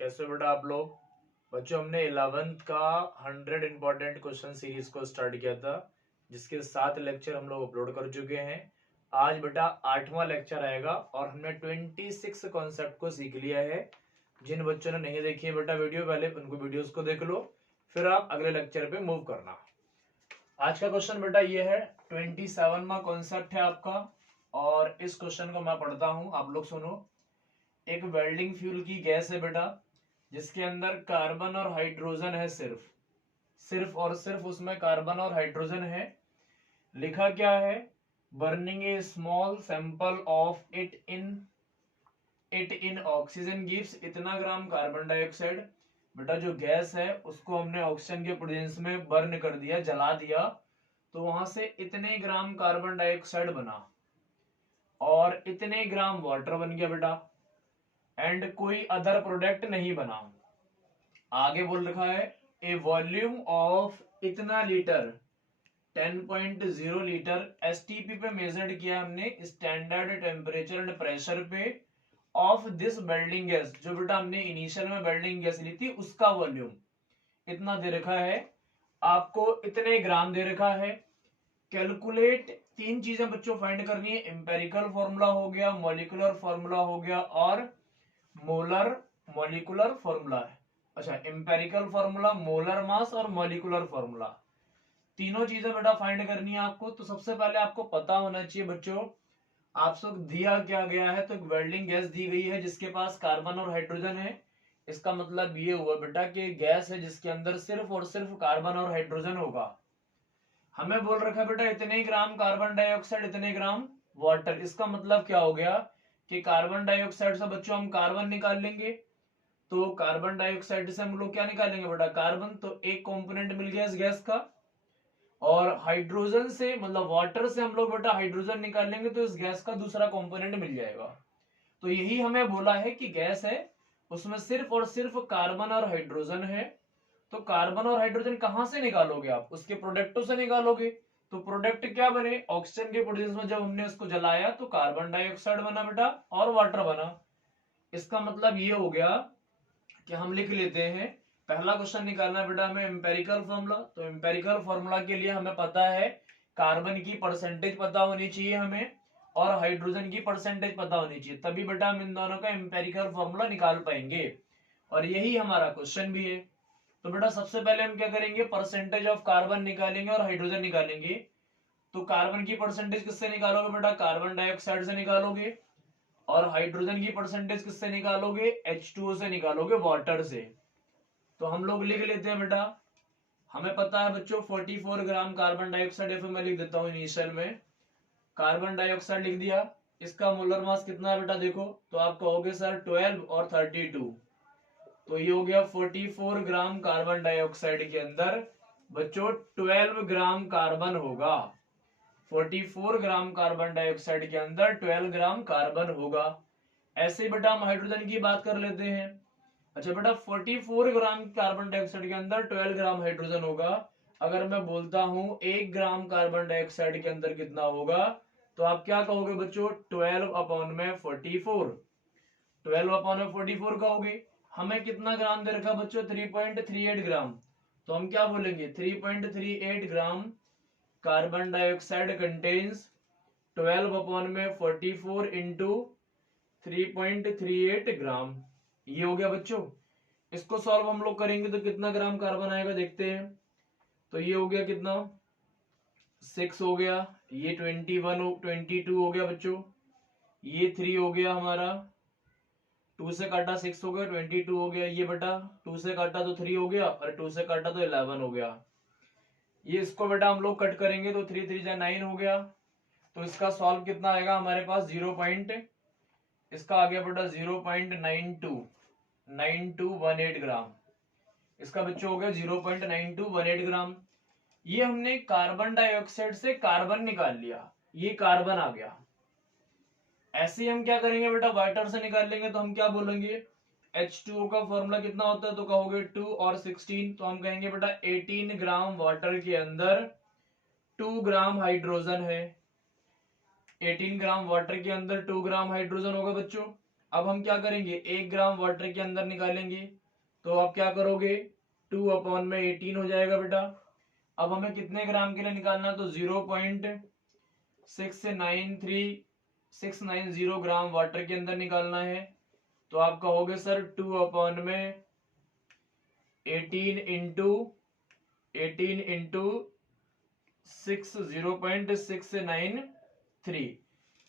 कैसे हो बेटा आप लोग। बच्चों हमने 11th का 100 इंपॉर्टेंट क्वेश्चन सीरीज को स्टार्ट किया था, जिसके 7 लेक्चर हम लोग अपलोड कर चुके हैं। आज बेटा 8वां लेक्चर आएगा और हमने 26 कॉन्सेप्ट को सीख लिया है। जिन बच्चों ने नहीं देखी है बेटा वीडियो, पहले उनको वीडियोस को देख लो, फिर आप अगले लेक्चर पे मूव करना। आज का क्वेश्चन बेटा ये है, 27वां कॉन्सेप्ट है आपका, और इस क्वेश्चन को मैं पढ़ता हूं, आप लोग सुनो। एक वेल्डिंग फ्यूल की गैस है बेटा, जिसके अंदर कार्बन और हाइड्रोजन है, सिर्फ और सिर्फ उसमें कार्बन और हाइड्रोजन है। लिखा क्या है, burning A small sample of it in oxygen gives इतना ग्राम कार्बन डाइऑक्साइड। बेटा जो गैस है उसको हमने ऑक्सीजन के प्रेजेंस में बर्न कर दिया, जला दिया, तो वहां से इतने ग्राम कार्बन डाइऑक्साइड बना और इतने ग्राम वाटर बन गया बेटा, एंड कोई अदर प्रोडक्ट नहीं बना। आगे बोल रखा है, ए वॉल्यूम ऑफ इतना लीटर 10.0 लीटर एसटीपी पे मेजर्ड किया हमने, स्टैंडर्ड टेम्परेचर एंड प्रेशर पे, ऑफ दिस वेल्डिंग गैस, जो बेटा हमने इनिशियल में वेल्डिंग गैस ली थी उसका वॉल्यूम इतना दे रखा है, आपको इतने ग्राम दे रखा है। कैलकुलेट, 3 चीजें बच्चों फाइंड करनी है, एम्पेरिकल फॉर्मूला हो गया, मॉलिक्यूलर फॉर्मूला हो गया, और मोलर मॉलिक्यूलर फॉर्मूला है। अच्छा, एम्पेरिकल फॉर्मूला, मोलर मास और मॉलिक्यूलर फॉर्मूला, तीनों चीजें बेटा फाइंड करनी है आपको। तो सबसे पहले आपको पता होना चाहिए बच्चों, आपसे दिया क्या गया है, तो एक वेल्डिंग गैस दी गई है जिसके पास कार्बन और हाइड्रोजन है। इसका मतलब ये हुआ बेटा कि गैस है जिसके अंदर सिर्फ और सिर्फ कार्बन और हाइड्रोजन होगा। हमें बोल रखा है बेटा इतने ग्राम कार्बन डाइऑक्साइड, इतने ग्राम वाटर। इसका मतलब क्या हो गया कि कार्बन डाइऑक्साइड से बच्चों हम कार्बन निकाल लेंगे, तो कार्बन डाइऑक्साइड से हम लोग क्या निकालेंगे बेटा, कार्बन, तो एक कंपोनेंट मिल गया इस गैस का। और हाइड्रोजन से मतलब वाटर से हम लोग बेटा हाइड्रोजन निकाल लेंगे, तो इस गैस का दूसरा कंपोनेंट मिल जाएगा। तो यही हमें बोला है कि गैस है उसमें सिर्फ और सिर्फ कार्बन और हाइड्रोजन है। तो कार्बन और हाइड्रोजन कहां से निकालोगे आप, उसके प्रोडक्टों से निकालोगे। तो प्रोडक्ट क्या बने, ऑक्सीजन के प्रोड्यूस में जब हमने उसको जलाया तो कार्बन डाइऑक्साइड बना बेटा और वाटर बना। इसका मतलब ये हो गया कि हम लिख लेते हैं, पहला क्वेश्चन निकालना बेटा हमें एम्पेरिकल फॉर्मूला। तो एम्पेरिकल फॉर्मूला के लिए हमें पता है कार्बन की परसेंटेज पता होनी चाहिए हमें, और हाइड्रोजन की परसेंटेज पता होनी चाहिए, तभी बेटा हम इन दोनों का एम्पेरिकल फॉर्मूला निकाल पाएंगे। और यही हमारा क्वेश्चन भी है। तो बेटा सबसे पहले हम क्या करेंगे, परसेंटेज ऑफ कार्बन निकालेंगे और हाइड्रोजन निकालेंगे। तो कार्बन की परसेंटेज किससे निकालोगे बेटा, कार्बन डाइऑक्साइड से निकालोगे, और हाइड्रोजन की परसेंटेज किससे निकालोगे, H2O से निकालोगे, वाटर से। तो हम लोग लिख लेते हैं बेटा, हमें पता है बच्चों 44 ग्राम कार्बन डाइऑक्साइड, या फिर मैं लिख देता हूं इनिशियल में कार्बन डाइऑक्साइड लिख दिया। इसका मोलर मास कितना है बेटा, देखो तो आप कहोगे सर 12 और 32, तो ये हो गया 44 ग्राम कार्बन डाइऑक्साइड के अंदर बच्चों 12 ग्राम कार्बन होगा। 44 ग्राम कार्बन डाइऑक्साइड के अंदर 12 ग्राम कार्बन होगा। ऐसे ही बेटा हम हाइड्रोजन की बात कर लेते हैं। अच्छा बेटा 44 ग्राम कार्बन डाइऑक्साइड के अंदर 12 ग्राम हाइड्रोजन होगा। अगर मैं बोलता हूं 1 ग्राम कार्बन डाइऑक्साइड के अंदर कितना होगा, तो आप क्या कहोगे बच्चों, 12 अपॉन में 44, 12 अपॉन में 44 कहोगे। हमें कितना ग्राम दे रखा बच्चों, 3.38 ग्राम, तो हम क्या बोलेंगे, 3.38 gram carbon dioxide contains 12 upon में 44 इंटू 3.38 ग्राम। ये हो गया बच्चों। इसको सॉल्व हम लोग करेंगे तो कितना ग्राम कार्बन आएगा देखते हैं। तो ये हो गया कितना, 6 हो गया, ये 22 हो गया बच्चों, ये 3 हो गया हमारा, 2 से काटा 6 हो गया, 22 हो गया, ये बेटा 2 से काटा तो 3 हो गया, और 2 से काटा तो 11 हो गया। ये इसको बेटा हम लोग कट करेंगे तो 3 3 9 हो गया। तो इसका सॉल्व कितना आएगा हमारे पास, इसका आ गया बेटा 0.9218 ग्राम। इसका बच्चों हो गया 0.9218 ग्राम। ये हमने कार्बन डाइऑक्साइड से कार्बन निकाल लिया, ये कार्बन आ गया। ऐसे ही हम क्या करेंगे बेटा, वाटर से निकाल लेंगे, तो हम क्या बोलेंगे, H2O का फॉर्मूला कितना होता है, तो कहोगे 2 और 16, तो हम कहेंगे बेटा 18 ग्राम वाटर के अंदर 2 ग्राम हाइड्रोजन है। 18 ग्राम वाटर के अंदर 2 ग्राम हाइड्रोजन होगा बच्चों। अब हम क्या करेंगे, 1 ग्राम वाटर के अंदर निकालेंगे, तो आप क्या करोगे, 2/18 हो जाएगा बेटा। अब हमें कितने ग्राम के लिए निकालना, तो 0.693690 ग्राम वाटर के अंदर निकालना है। तो आप कहोगे सर 2/18 इंटू 0.693,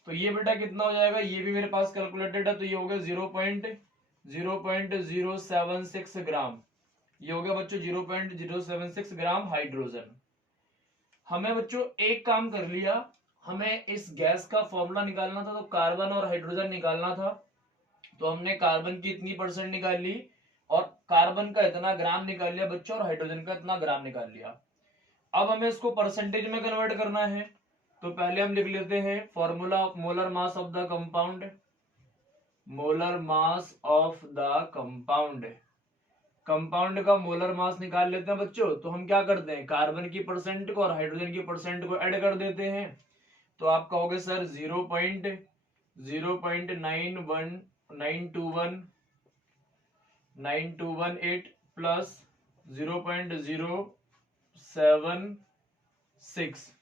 तो ये बेटा कितना हो जाएगा, ये भी मेरे पास कैलकुलेटेड है, तो ये हो गया 0.076 ग्राम। ये हो गया बच्चों 0.076 ग्राम हाइड्रोजन। हमें बच्चों एक काम कर लिया, हमें इस गैस का फॉर्मूला निकालना था, तो कार्बन और हाइड्रोजन निकालना था। तो हमने कार्बन की इतनी परसेंट निकाल ली और कार्बन का इतना ग्राम निकाल लिया बच्चों, और हाइड्रोजन का इतना ग्राम निकाल लिया। अब हमें इसको परसेंटेज में कन्वर्ट करना है, तो पहले हम लिख लेते हैं formula, molar mass of the compound. Molar mass of the compound, compound का मोलर मास निकाल लेते हैं बच्चों। तो हम क्या करते हैं, कार्बन की परसेंट को और हाइड्रोजन की परसेंट को ऐड कर देते हैं। तो आप कहोगे सर 0.0919218 प्लस 0.076,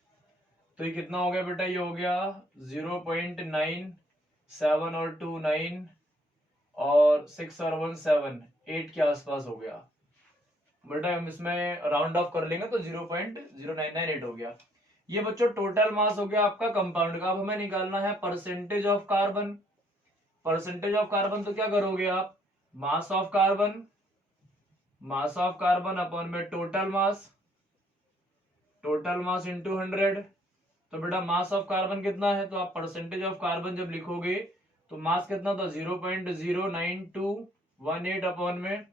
तो ये कितना हो गया बेटा, ये हो गया 0.97 और 2 9 और 6 और 1 7 8 के आसपास हो गया बेटा। हम इसमें राउंड ऑफ कर लेंगे तो 0.0998 हो गया। ये बच्चों टोटल मास हो गया आपका कंपाउंड का। अब हमें निकालना है percentage of carbon. Percentage of carbon तो क्या करोगे आप, मास ऑफ कार्बन अपॉन में टोटल मास इंटू 100। तो बेटा मास ऑफ कार्बन कितना है, तो आप परसेंटेज ऑफ कार्बन जब लिखोगे तो मास कितना था 0.09218 अपॉन में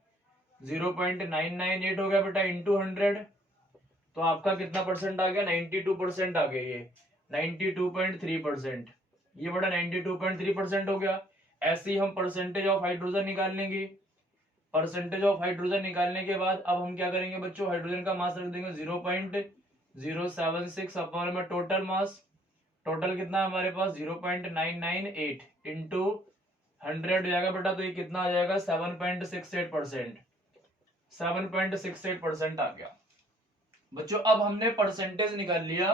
0.998 हो गया बेटा इंटू 100। तो आपका कितना परसेंट आ गया, 92% आ गया, ये 92.3%, ये बड़ा 92.3% हो गया। ऐसे ही हम परसेंटेज ऑफ हाइड्रोजन निकाल लेंगे। परसेंटेज ऑफ हाइड्रोजन निकालने के बाद अब हम क्या करेंगे बच्चों, हाइड्रोजन का मास रख देंगे 0.076 अपॉन में टोटल मास। टोटल कितना है हमारे पास 0.998 इंटू 100 हो जाएगा बेटा। तो ये कितना आ जाएगा 7.68%, 7.68% आ गया बच्चों। अब हमने परसेंटेज निकाल लिया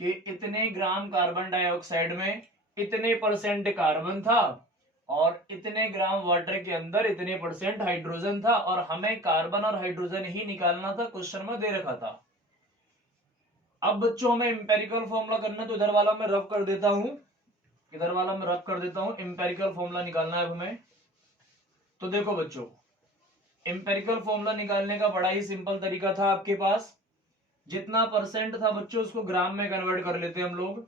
कि इतने ग्राम कार्बन डाइऑक्साइड में इतने परसेंट कार्बन था और इतने ग्राम वाटर के अंदर इतने परसेंट हाइड्रोजन था, और हमें कार्बन और हाइड्रोजन ही निकालना था, क्वेश्चन में दे रखा था। अब बच्चों हमें इंपेरिकल फॉर्मूला करना है, तो इधर वाला मैं रफ कर देता हूं, इंपेरिकल फॉर्मूला निकालना है हमें। तो देखो बच्चों, इंपेरिकल फॉर्मूला निकालने का बड़ा ही सिंपल तरीका था आपके पास। जितना परसेंट था बच्चों उसको ग्राम में कन्वर्ट कर लेते हम लोग।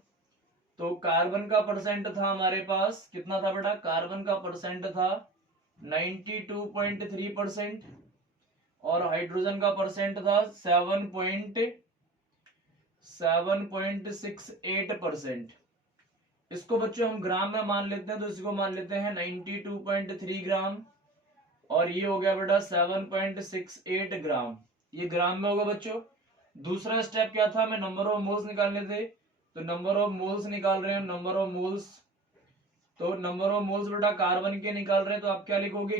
तो कार्बन का परसेंट था हमारे पास कितना था बेटा, कार्बन का परसेंट था 92.3% और हाइड्रोजन का परसेंट था 7.68%। इसको बच्चों हम ग्राम में मान लेते हैं, तो इसको मान लेते हैं 92.3 ग्राम और ये हो गया बेटा 7.68 ग्राम, ये ग्राम में होगा बच्चों। दूसरा स्टेप क्या था, हमें नंबर ऑफ मोल्स निकालने थे, तो नंबर ऑफ मोल्स निकाल रहे हैं हम, नंबर ऑफ मोल्स। तो नंबर ऑफ मोल्स बेटा कार्बन के निकाल रहे हैं, तो आप क्या लिखोगे,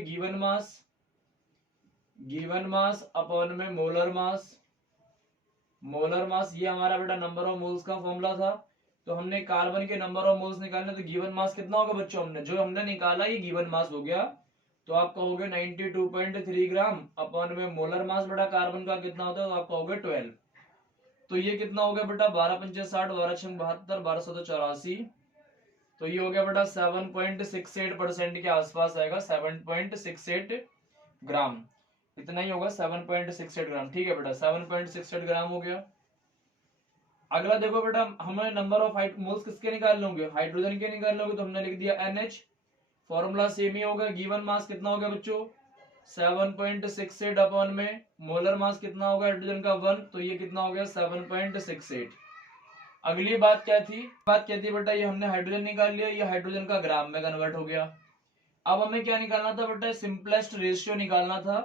गिवन मास अपॉन में मोलर मास। ये हमारा बेटा नंबर ऑफ मोल्स का फॉर्मूला था। तो हमने कार्बन के नंबर ऑफ मोल्स निकालने, तो गिवन मास कितना होगा बच्चों, हमने निकाला ये गिवन मास हो गया। तो आप कहोगे 92.3 ग्राम अपॉन में मोलर मास बेटा कार्बन का कितना होता है, तो आप कहोगे 12। तो ये कितना हो गया बेटा 12×5 = 60, 12×6 = 72, 12×7 = 84। तो ये हो गया बेटा 7.68% के आसपास आएगा, 7.68 ग्राम, इतना ही होगा 7.68 ग्राम। ठीक है बेटा 7.68 ग्राम हो गया। अगला देखो बेटा, हमें नंबर ऑफ मोल्स किसके निकालने होंगे, हाइड्रोजन के निकालने होंगे। तो हमने लिख दिया NH, फॉर्मूला सेम ही होगा। गिवन मास कितना हो गया बच्चों 7.68 अपॉन में मोलर मास कितना होगा हाइड्रोजन का 1, तो ये कितना हो गया 7.68। अगली बात क्या थी बेटा, ये हमने हाइड्रोजन निकाल लिया, ये हाइड्रोजन का ग्राम में कन्वर्ट हो गया। अब हमें क्या निकालना था बेटा, सिंपलेस्ट रेशियो निकालना था।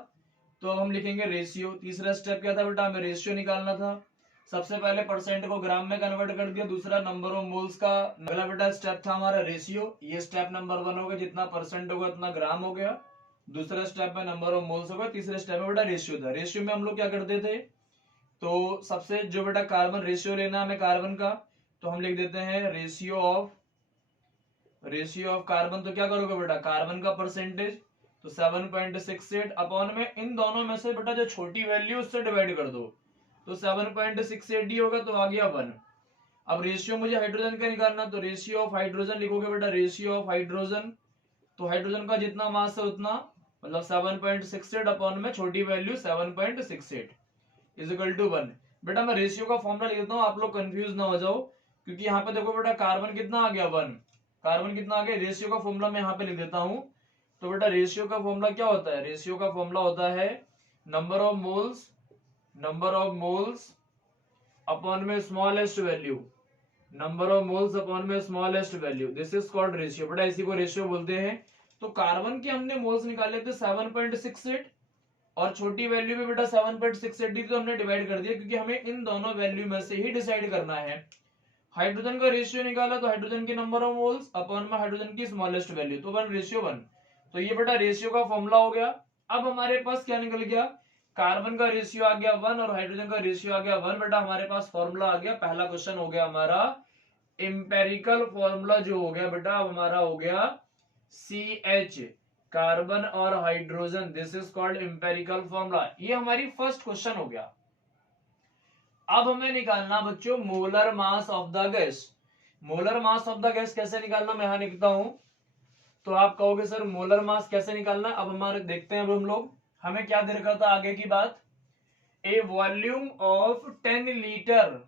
तो अब हम लिखेंगे रेशियो। तीसरा स्टेप क्या था बेटा, हमें रेशियो निकालना था। सबसे पहले परसेंट को ग्राम में कन्वर्ट कर दिया, दूसरा नंबर ऑफ मोल्स का। अगला बेटा स्टेप था हमारा रेशियो, ये स्टेप नंबर 1 हो गया, जितना परसेंट होगा उतना ग्राम हो गया। दूसरे स्टेप में नंबर ऑफ मोल्स होगा, तीसरे स्टेप में बेटा रेशियो था। रेशियो में हम लोग क्या करते थे, तो सबसे जो बेटा कार्बन रेशियो लेना हमें कार्बन का, तो हम लिख देते हैं रेशियो ऑफ कार्बन। तो क्या करोगे बेटा, कार्बन का परसेंटेज, तो 7.68 अपॉन में इन दोनों में से बेटा जो छोटी वैल्यू उससे डिवाइड कर दो, तो 7.68 ही होगा, तो आ गया 1। अब रेशियो मुझे हाइड्रोजन का निकालना, तो रेशियो ऑफ हाइड्रोजन लिखोगे बेटा, रेशियो ऑफ हाइड्रोजन, तो हाइड्रोजन का जितना मास है उतना, मतलब 7.68 अपॉन में छोटी वैल्यू 7.68 इज इक्वल टू 1। बेटा मैं रेशियो का फॉर्मूला लिख देता हूँ, आप लोग कंफ्यूज ना हो जाओ, क्योंकि यहाँ पे देखो बेटा कार्बन कितना आ गया 1, कार्बन कितना आ गया। रेशियो का फॉर्मूला मैं यहाँ पे लिख देता हूँ। तो बेटा रेशियो का फॉर्मूला क्या होता है, रेशियो का फॉर्मूला होता है नंबर ऑफ मोल्स अपॉन में smallest value, number of moles upon में smallest value, this is called ratio. बेटा इसी को रेशियो बोलते हैं। तो कार्बन के हमने मोल्स निकाले थे 7.68 और छोटी वैल्यू भी बेटा 7.68 दी, तो हमने डिवाइड कर दिया, क्योंकि हमें इन दोनों वैल्यू में से ही डिसाइड करना है। हाइड्रोजन का रेशियो निकाला, तो हाइड्रोजन के नंबर ऑफ मोल्स अपॉन में हाइड्रोजन की स्मॉलेस्ट वैल्यू, तो 1:1। तो ये बेटा रेशियो का फॉर्मूला हो गया। अब हमारे पास क्या निकल गया, कार्बन का रेशियो आ गया 1 और हाइड्रोजन का रेशियो आ गया 1। बेटा हमारे पास फॉर्मूला आ गया, पहला क्वेश्चन हो गया हमारा इंपेरिकल फॉर्मूला जो हो गया बेटा, अब हमारा हो गया CH, कार्बन और hydrogen, this is called empirical formula. ये हमारी फर्स्ट क्वेश्चन हो गया। अब हमें निकालना बच्चों molar mass of the gas. Molar mass of the gas कैसे निकालना, मैं यहां लिखता हूं। तो आप कहोगे सर मोलर मास कैसे निकालना, अब हमारे देखते हैं। अब हम लोग, हमें क्या दे रखा था आगे की बात, a volume of 10 litre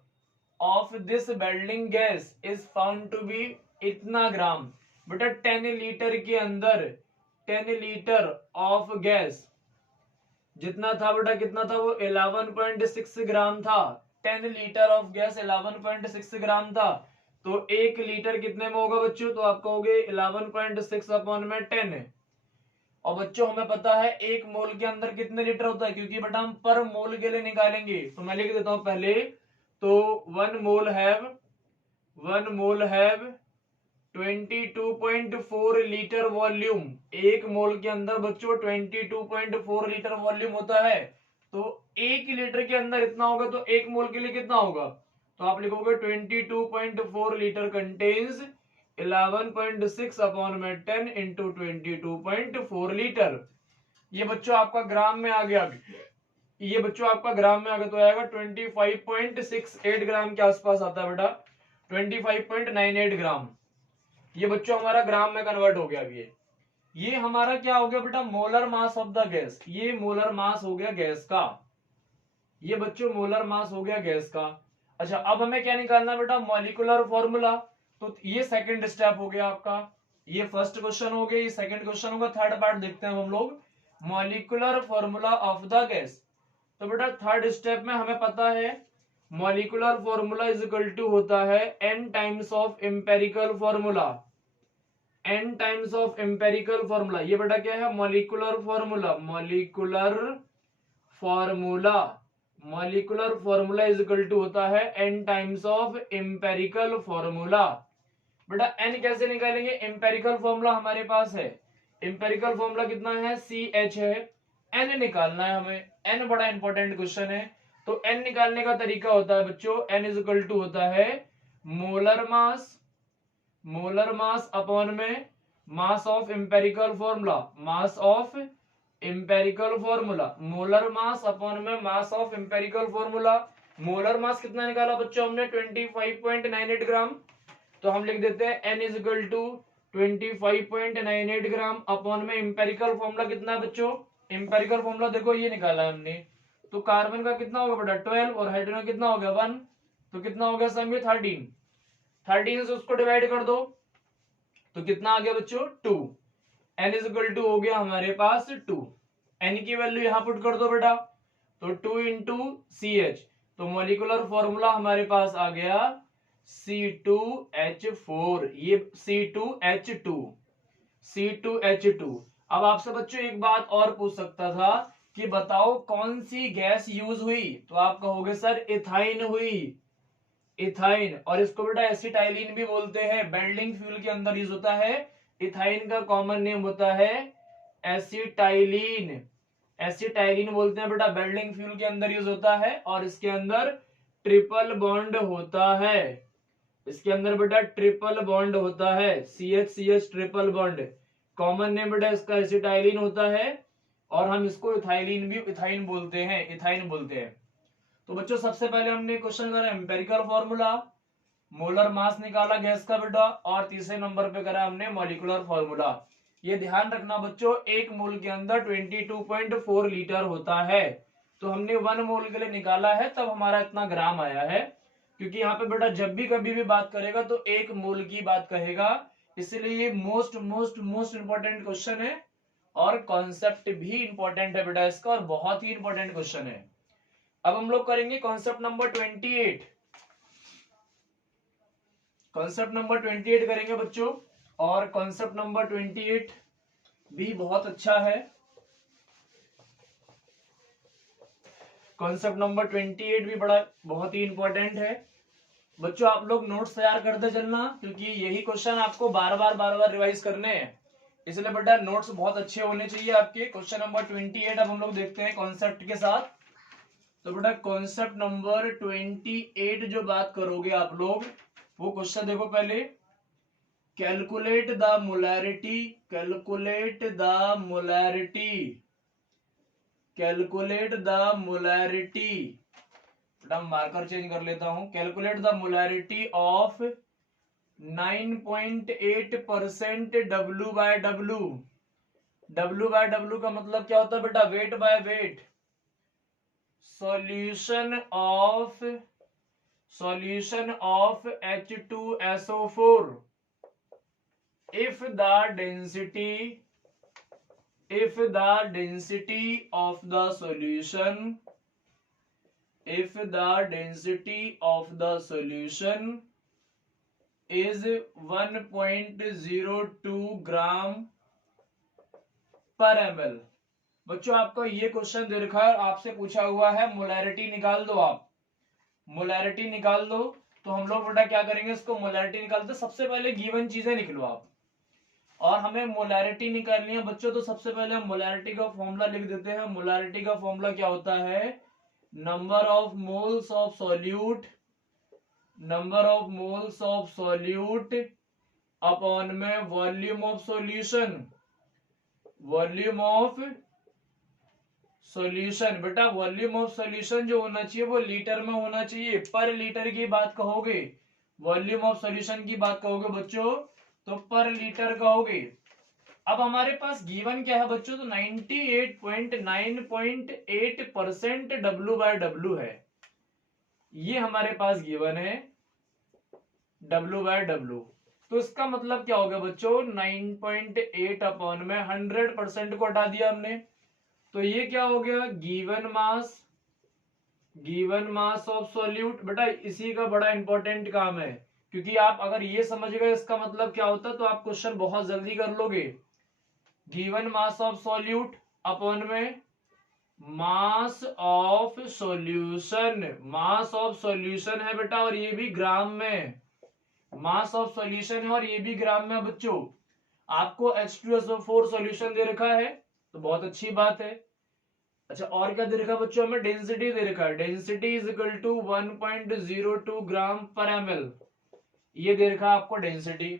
of this building gas is found to be इतना ग्राम। बेटा 10 लीटर के अंदर 10 लीटर ऑफ गैस जितना था बेटा, कितना था वो 11.6 ग्राम था। 10 लीटर ऑफ गैस 11.6 ग्राम था, तो 1 लीटर कितने में होगा बच्चों, तो आप कहोगे 11.6 अपॉन में 10 है। और बच्चों हमें पता है 1 मोल के अंदर कितने लीटर होता है, क्योंकि बेटा हम पर मोल के लिए निकालेंगे, तो मैं लिख देता हूं पहले। तो 1 मोल हैव 22.4 लीटर वॉल्यूम। 1 मोल के अंदर बच्चों 22.4 लीटर वॉल्यूम होता है, तो 1 लीटर के अंदर इतना होगा, तो 1 मोल के लिए कितना होगा, तो आप लिखोगे 22.4 लीटर कंटेन्स 11.6 अपॉन में 10 इंटू 22.4 लीटर। ये बच्चों आपका ग्राम में आ गया, ये बच्चों आपका ग्राम में आ गया, तो आएगा 25.68 ग्राम के आसपास आता है बेटा, 25.98 ग्राम। ये बच्चों हमारा ग्राम में कन्वर्ट हो गया। अब ये हमारा क्या हो गया बेटा, molar mass of the gas. ये मोलर मास हो गया गैस का, ये बच्चों मोलर मास हो गया गैस का। अच्छा अब हमें क्या निकालना बेटा, मॉलिक्यूलर फॉर्मूला। तो ये सेकंड स्टेप हो गया आपका, ये फर्स्ट क्वेश्चन हो गया, ये सेकंड क्वेश्चन होगा। थर्ड पार्ट देखते हैं हम लोग, molecular formula of the gas. तो बेटा थर्ड स्टेप में हमें पता है molecular formula is equal to होता है n times of empirical formula, n times of empirical formula. ये बेटा क्या है, molecular formula, molecular formula is equal to होता है n times of empirical formula. बेटा n कैसे निकालेंगे, एम्पेरिकल फॉर्मूला हमारे पास है, एम्पेरिकल फॉर्मूला कितना है, CH है, n निकालना है हमें। n बड़ा इंपॉर्टेंट क्वेश्चन है, तो n निकालने का तरीका होता है बच्चों, n इज इक्वल टू होता है मोलर मास अपॉन में mass of empirical formula, mass of empirical formula, molar mass upon में mass of empirical formula. Molar mass कितना निकाला बच्चों हमने, 25.98 ग्राम, तो हम लिख देते हैं n is equal to 25.98 gram upon में एम्पेरिकल फॉर्मूला कितना है बच्चों, एम्पेरिकल फॉर्मूला देखो ये निकाला है हमने। तो कार्बन का कितना होगा बेटा 12 और हाइड्रोजन कितना हो गया 1, तो कितना हो गया सम 13 से उसको डिवाइड कर दो, तो कितना आ गया बच्चों 2। n इज इक्वल टू हो गया हमारे पास 2, n की वैल्यू यहां पुट कर दो बेटा, तो 2 इंटू CH, तो मॉलिक्यूलर फॉर्मूला हमारे पास आ गया C2H4, ये C2H2। अब आपसे बच्चों एक बात और पूछ सकता था कि बताओ कौन सी गैस यूज हुई, तो आप कहोगे सर इथाइन हुई, इथाइन। और इसको बेटा एसिटाइलिन भी बोलते हैं, बेल्डिंग फ्यूल के अंदर यूज होता है। इथाइन का कॉमन नेम होता है एसिटाइलिन, एसिटाइलिन बोलते हैं बेटा, बेल्डिंग फ्यूल के अंदर यूज होता है और इसके अंदर ट्रिपल बॉन्ड होता है, इसके अंदर बेटा ट्रिपल बॉन्ड होता है, CH triple bond. Common name बेटा इसका एसिटाइलिन होता है और हम इसको इथाइलिन भी इथाइन बोलते हैं, इथाइन बोलते हैं। तो बच्चों सबसे पहले हमने क्वेश्चन करा एम्पेरिकल फॉर्मूला, मोलर मास निकाला गैस का बेटा, और तीसरे नंबर पे करा हमने मॉलिक्यूलर फॉर्मूला। ये ध्यान रखना बच्चों, एक मोल के अंदर 22.4 लीटर होता है, तो हमने 1 मोल के लिए निकाला है तब हमारा इतना ग्राम आया है, क्योंकि यहाँ पे बेटा जब भी कभी भी बात करेगा तो एक मोल की बात कहेगा, इसलिए ये most most most important question है और कॉन्सेप्ट भी इंपॉर्टेंट है बेटा इसका, और बहुत ही इंपॉर्टेंट क्वेश्चन है। अब हम लोग करेंगे कॉन्सेप्ट नंबर 28, कॉन्सेप्ट नंबर 28 करेंगे बच्चों, और कॉन्सेप्ट नंबर 28 भी बहुत अच्छा है। कॉन्सेप्ट नंबर 28 भी बड़ा बहुत ही इंपॉर्टेंट है बच्चों। आप लोग नोट्स तैयार करते चलना, क्योंकि यही क्वेश्चन आपको बार बार रिवाइज करने हैं, इसलिए बेटा नोट्स बहुत अच्छे होने चाहिए आपके। क्वेश्चन नंबर 28 अब हम लोग देखते हैं कॉन्सेप्ट के साथ। तो बेटा कॉन्सेप्ट नंबर 28 जो बात करोगे आप लोग, वो क्वेश्चन देखो पहले, calculate the molarity, calculate the molarity, calculate the molarity, बेटा मार्कर चेंज कर लेता हूं, calculate the molarity of 9.8% W/W। W/W का मतलब क्या होता है बेटा, weight by weight. Solution of H2SO4 if the density of the solution, if the density of the solution is 1.02 ग्राम पर ml। बच्चों आपका ये क्वेश्चन दे रखा है, आपसे पूछा हुआ है मोलैरिटी निकाल दो, आप मोलैरिटी निकाल दो। तो हम लोग बेटा क्या करेंगे, इसको मोलैरिटी निकालते सबसे पहले गिवन चीजें लिख लो आप, और हमें मोलैरिटी निकालनी है बच्चों। तो सबसे पहले हम मोलैरिटी का फॉर्मूला लिख देते हैं। मोलैरिटी का फॉर्मूला क्या होता है, number of moles of solute, number of moles of solute upon में volume of solution, volume of solution. बेटा वॉल्यूम ऑफ सॉल्यूशन जो होना चाहिए वो लीटर में होना चाहिए, पर लीटर की बात कहोगे, वॉल्यूम ऑफ सॉल्यूशन की बात कहोगे बच्चों तो पर लीटर कहोगे। अब हमारे पास गिवन क्या है बच्चों, तो 98.9.8% W/W है, ये हमारे पास गिवन है W/W। तो इसका मतलब क्या हो गया बच्चों, 9.8 अपॉन में 100% को हटा दिया हमने, तो ये क्या हो गया, गिवन मास ऑफ सॉल्यूट। बेटा इसी का बड़ा इंपॉर्टेंट काम है, क्योंकि आप अगर ये समझ गए इसका मतलब क्या होता है तो आप क्वेश्चन बहुत जल्दी कर लोगे। Given mass of solute upon में mass of solution, mass of solution है बेटा, और ये भी ग्राम में, मास ऑफ सॉल्यूशन है और ये भी ग्राम में। बच्चों आपको H2SO4 सॉल्यूशन दे रखा है तो बहुत अच्छी बात है। अच्छा और क्या दे रखा है बच्चों, हमें डेंसिटी दे रखा है, डेंसिटी इज इक्वल टू 1.02 ग्राम पर ml, ये दे रखा है आपको डेंसिटी।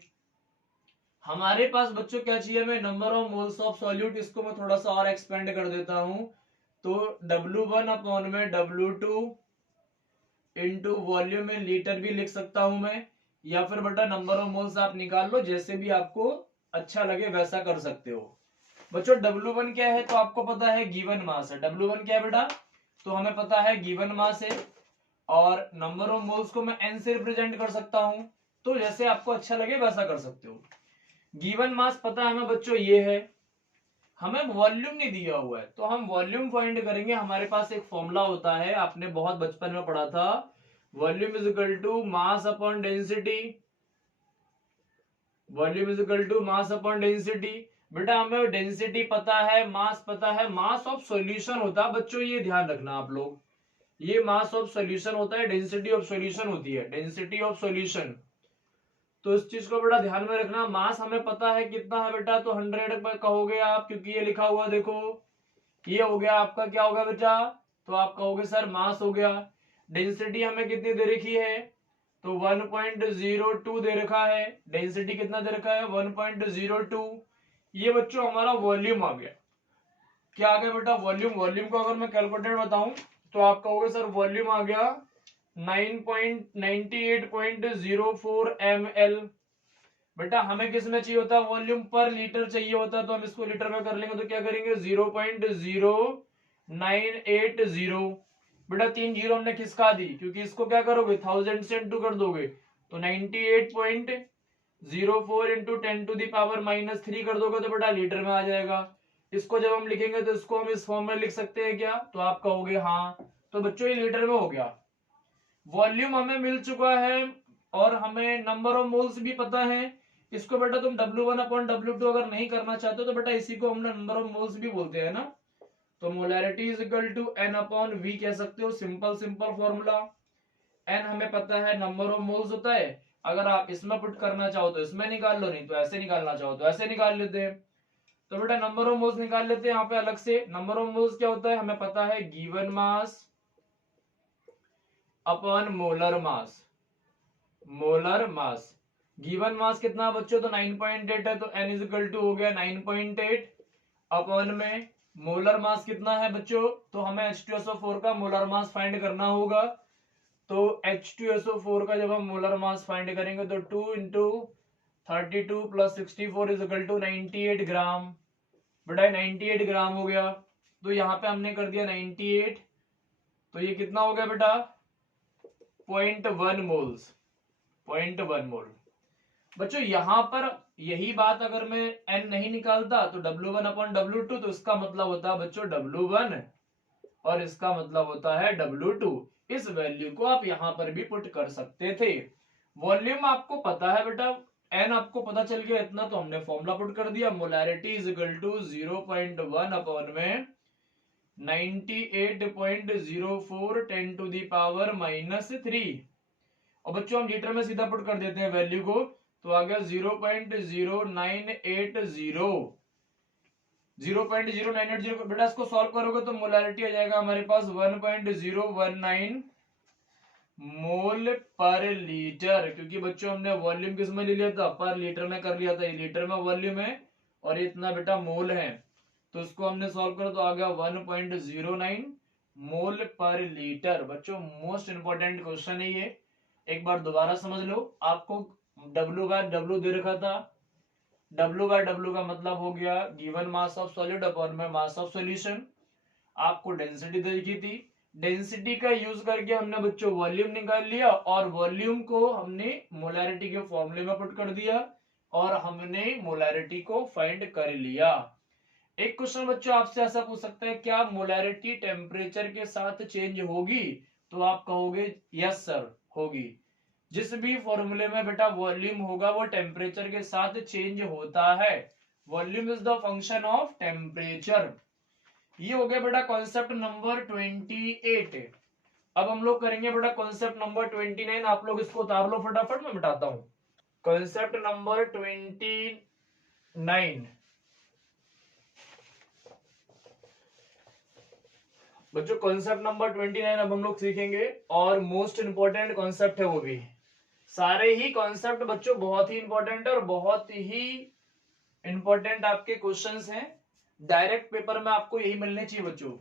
हमारे पास बच्चों क्या चाहिए, हमें number of moles of solute, इसको मैं थोड़ा सा और एक्सपेंड कर देता हूं, तो W1 अपॉन में W2 इंटू वॉल्यूम में लीटर भी लिख सकता हूं मैं, या फिर बेटा नंबर ऑफ मोल्स आप निकाल लो, जैसे भी आपको अच्छा लगे वैसा कर सकते हो। बच्चों W1 क्या है, तो आपको पता है गिवन मास है। W1 क्या है बेटा, तो हमें पता है गिवन मास है, और नंबर ऑफ मोल्स को मैं n से रिप्रेजेंट कर सकता हूं, तो जैसे आपको अच्छा लगे वैसा कर सकते हो। गिवन मास पता है हमें बच्चों ये है, हमें वॉल्यूम नहीं दिया हुआ है, तो हम वॉल्यूम फाइंड करेंगे। हमारे पास एक फॉर्मूला होता है, आपने बहुत बचपन में पढ़ा था, volume is equal to mass upon density, volume is equal to mass upon density. बेटा हमें डेंसिटी पता है, मास पता है, मास ऑफ सॉल्यूशन होता है बच्चों, ये ध्यान रखना आप लोग, ये मास ऑफ सॉल्यूशन होता है, डेंसिटी ऑफ सॉल्यूशन होती है, डेंसिटी ऑफ सॉल्यूशन। तो इस चीज को बड़ा ध्यान में रखना। मास हमें पता है कितना है बेटा, तो 100 पर कहोगे आप, क्योंकि ये लिखा हुआ देखो, ये हो गया आपका, क्या होगा बेटा, तो आप कहोगे सर मास हो गया। डेंसिटी हमें कितनी दे रखी है, तो 1.02 दे रखा है। डेंसिटी कितना दे रखा है, 1.02। ये बच्चों हमारा वॉल्यूम आ गया। क्या आ गया बेटा, वॉल्यूम। वॉल्यूम को अगर मैं कैलकुलेटर बताऊं तो आप कहोगे सर वॉल्यूम आ गया 9.98.04 ml। बेटा हमें किस में चाहिए होता है, वॉल्यूम पर लीटर चाहिए होता है, तो हम इसको लीटर में कर लेंगे, तो क्या करेंगे 0.0980। बेटा 3 जीरो हमने खिसका दी, क्योंकि इसको क्या करोगे 1000 से इंटू कर दोगे, तो 98.04 इंटू 10⁻³ कर दोगे तो बेटा लीटर में आ जाएगा। इसको जब हम लिखेंगे तो इसको हम इस फॉर्म में लिख सकते हैं क्या, तो आप कहोगे हाँ। तो बच्चों ये लीटर में हो गया। वॉल्यूम हमें मिल चुका है और हमें नंबर ऑफ मोल्स भी पता है। इसको बेटा तुम W1/W2 अगर नहीं करना चाहते तो बेटा इसी को हम नंबर ऑफ मोल्स भी बोलते हैं ना, तो molarity is equal to N/V कह सकते हो, सिंपल सिंपल फॉर्मूला। N हमें पता है नंबर ऑफ मोल्स होता है, अगर आप इसमें पुट करना चाहो तो इसमें निकाल लो, नहीं तो ऐसे निकालना चाहो तो ऐसे निकाल लेते हैं। तो बेटा नंबर ऑफ मोल्स निकाल लेते हैं यहाँ पे अलग से। नंबर ऑफ मोल्स क्या होता है हमें पता है, given mass upon molar mass. Molar mass, given mass कितना बच्चों, तो 9.8 है, तो N इज इक्वल टू हो गया 9.8 अपॉन में मोलर मास कितना है बच्चों, तो हमें H2SO4 का मोलर मास फाइंड करना होगा। तो H2SO4 का जब हम मोलर मास फाइंड करेंगे तो 2 into 32 plus 64 is equal to 98 gram. बेटा 98 ग्राम हो गया, तो यहाँ पे हमने कर दिया 98, तो ये कितना हो गया बेटा 0.1 मोल्स, 0.1 मोल। बच्चों यहां पर यही बात अगर मैं n नहीं निकालता तो W1/W2, तो इसका मतलब होता है बच्चों W1 और इसका मतलब होता है W2। इस वैल्यू को आप यहां पर भी पुट कर सकते थे। वॉल्यूम आपको पता है बेटा, n आपको पता चल गया इतना, तो हमने फॉर्मूला पुट कर दिया, molarity is equal to 0.1 upon में 98.04 10⁻³ और बच्चों हम लीटर में सीधा पुट कर देते हैं वैल्यू को, तो आ गया 0.0980। 0.0980 बेटा इसको सॉल्व करोगे तो मोलैरिटी आ जाएगा हमारे पास 1.019 मोल पर लीटर, क्योंकि बच्चों हमने वॉल्यूम किस में ले लिया था, पर लीटर में कर लिया था। ये लीटर में वॉल्यूम है और इतना बेटा मोल है, तो इसको हमने सॉल्व करा तो आ गया 1.09 मोल पर लीटर। बच्चों मोस्ट इंपॉर्टेंट क्वेश्चन है ये, एक बार दोबारा समझ लो। आपको W/W दे रखा था, W/W का मतलब हो गया given mass of solid upon में मास ऑफ सॉल्यूशन। आपको डेंसिटी दे रखी थी, डेंसिटी का यूज करके हमने बच्चों वॉल्यूम निकाल लिया और वॉल्यूम को हमने मोलैरिटी के फॉर्मूले में पुट कर दिया और हमने मोलैरिटी को फाइंड कर लिया। एक क्वेश्चन बच्चों आपसे ऐसा पूछ सकता है, क्या मोलैरिटी टेम्परेचर के साथ चेंज होगी, तो आप कहोगे यस सर होगी। जिस भी फॉर्मूले में बेटा वॉल्यूम होगा वो टेम्परेचर के साथ चेंज होता है। Volume is the function of temperature. ये हो गया बेटा कॉन्सेप्ट नंबर 28। अब हम लोग करेंगे बेटा कॉन्सेप्ट नंबर 29। आप लोग इसको उतार लो फटाफट, मैं मिटाता हूं। कॉन्सेप्ट नंबर 29 बच्चों, कॉन्सेप्ट नंबर 29 अब हम लोग सीखेंगे और मोस्ट इंपॉर्टेंट कॉन्सेप्ट है वो भी। सारे ही कॉन्सेप्ट बच्चों बहुत ही इंपॉर्टेंट है और बहुत ही इंपॉर्टेंट आपके क्वेश्चंस हैं, डायरेक्ट पेपर में आपको यही मिलने चाहिए बच्चों।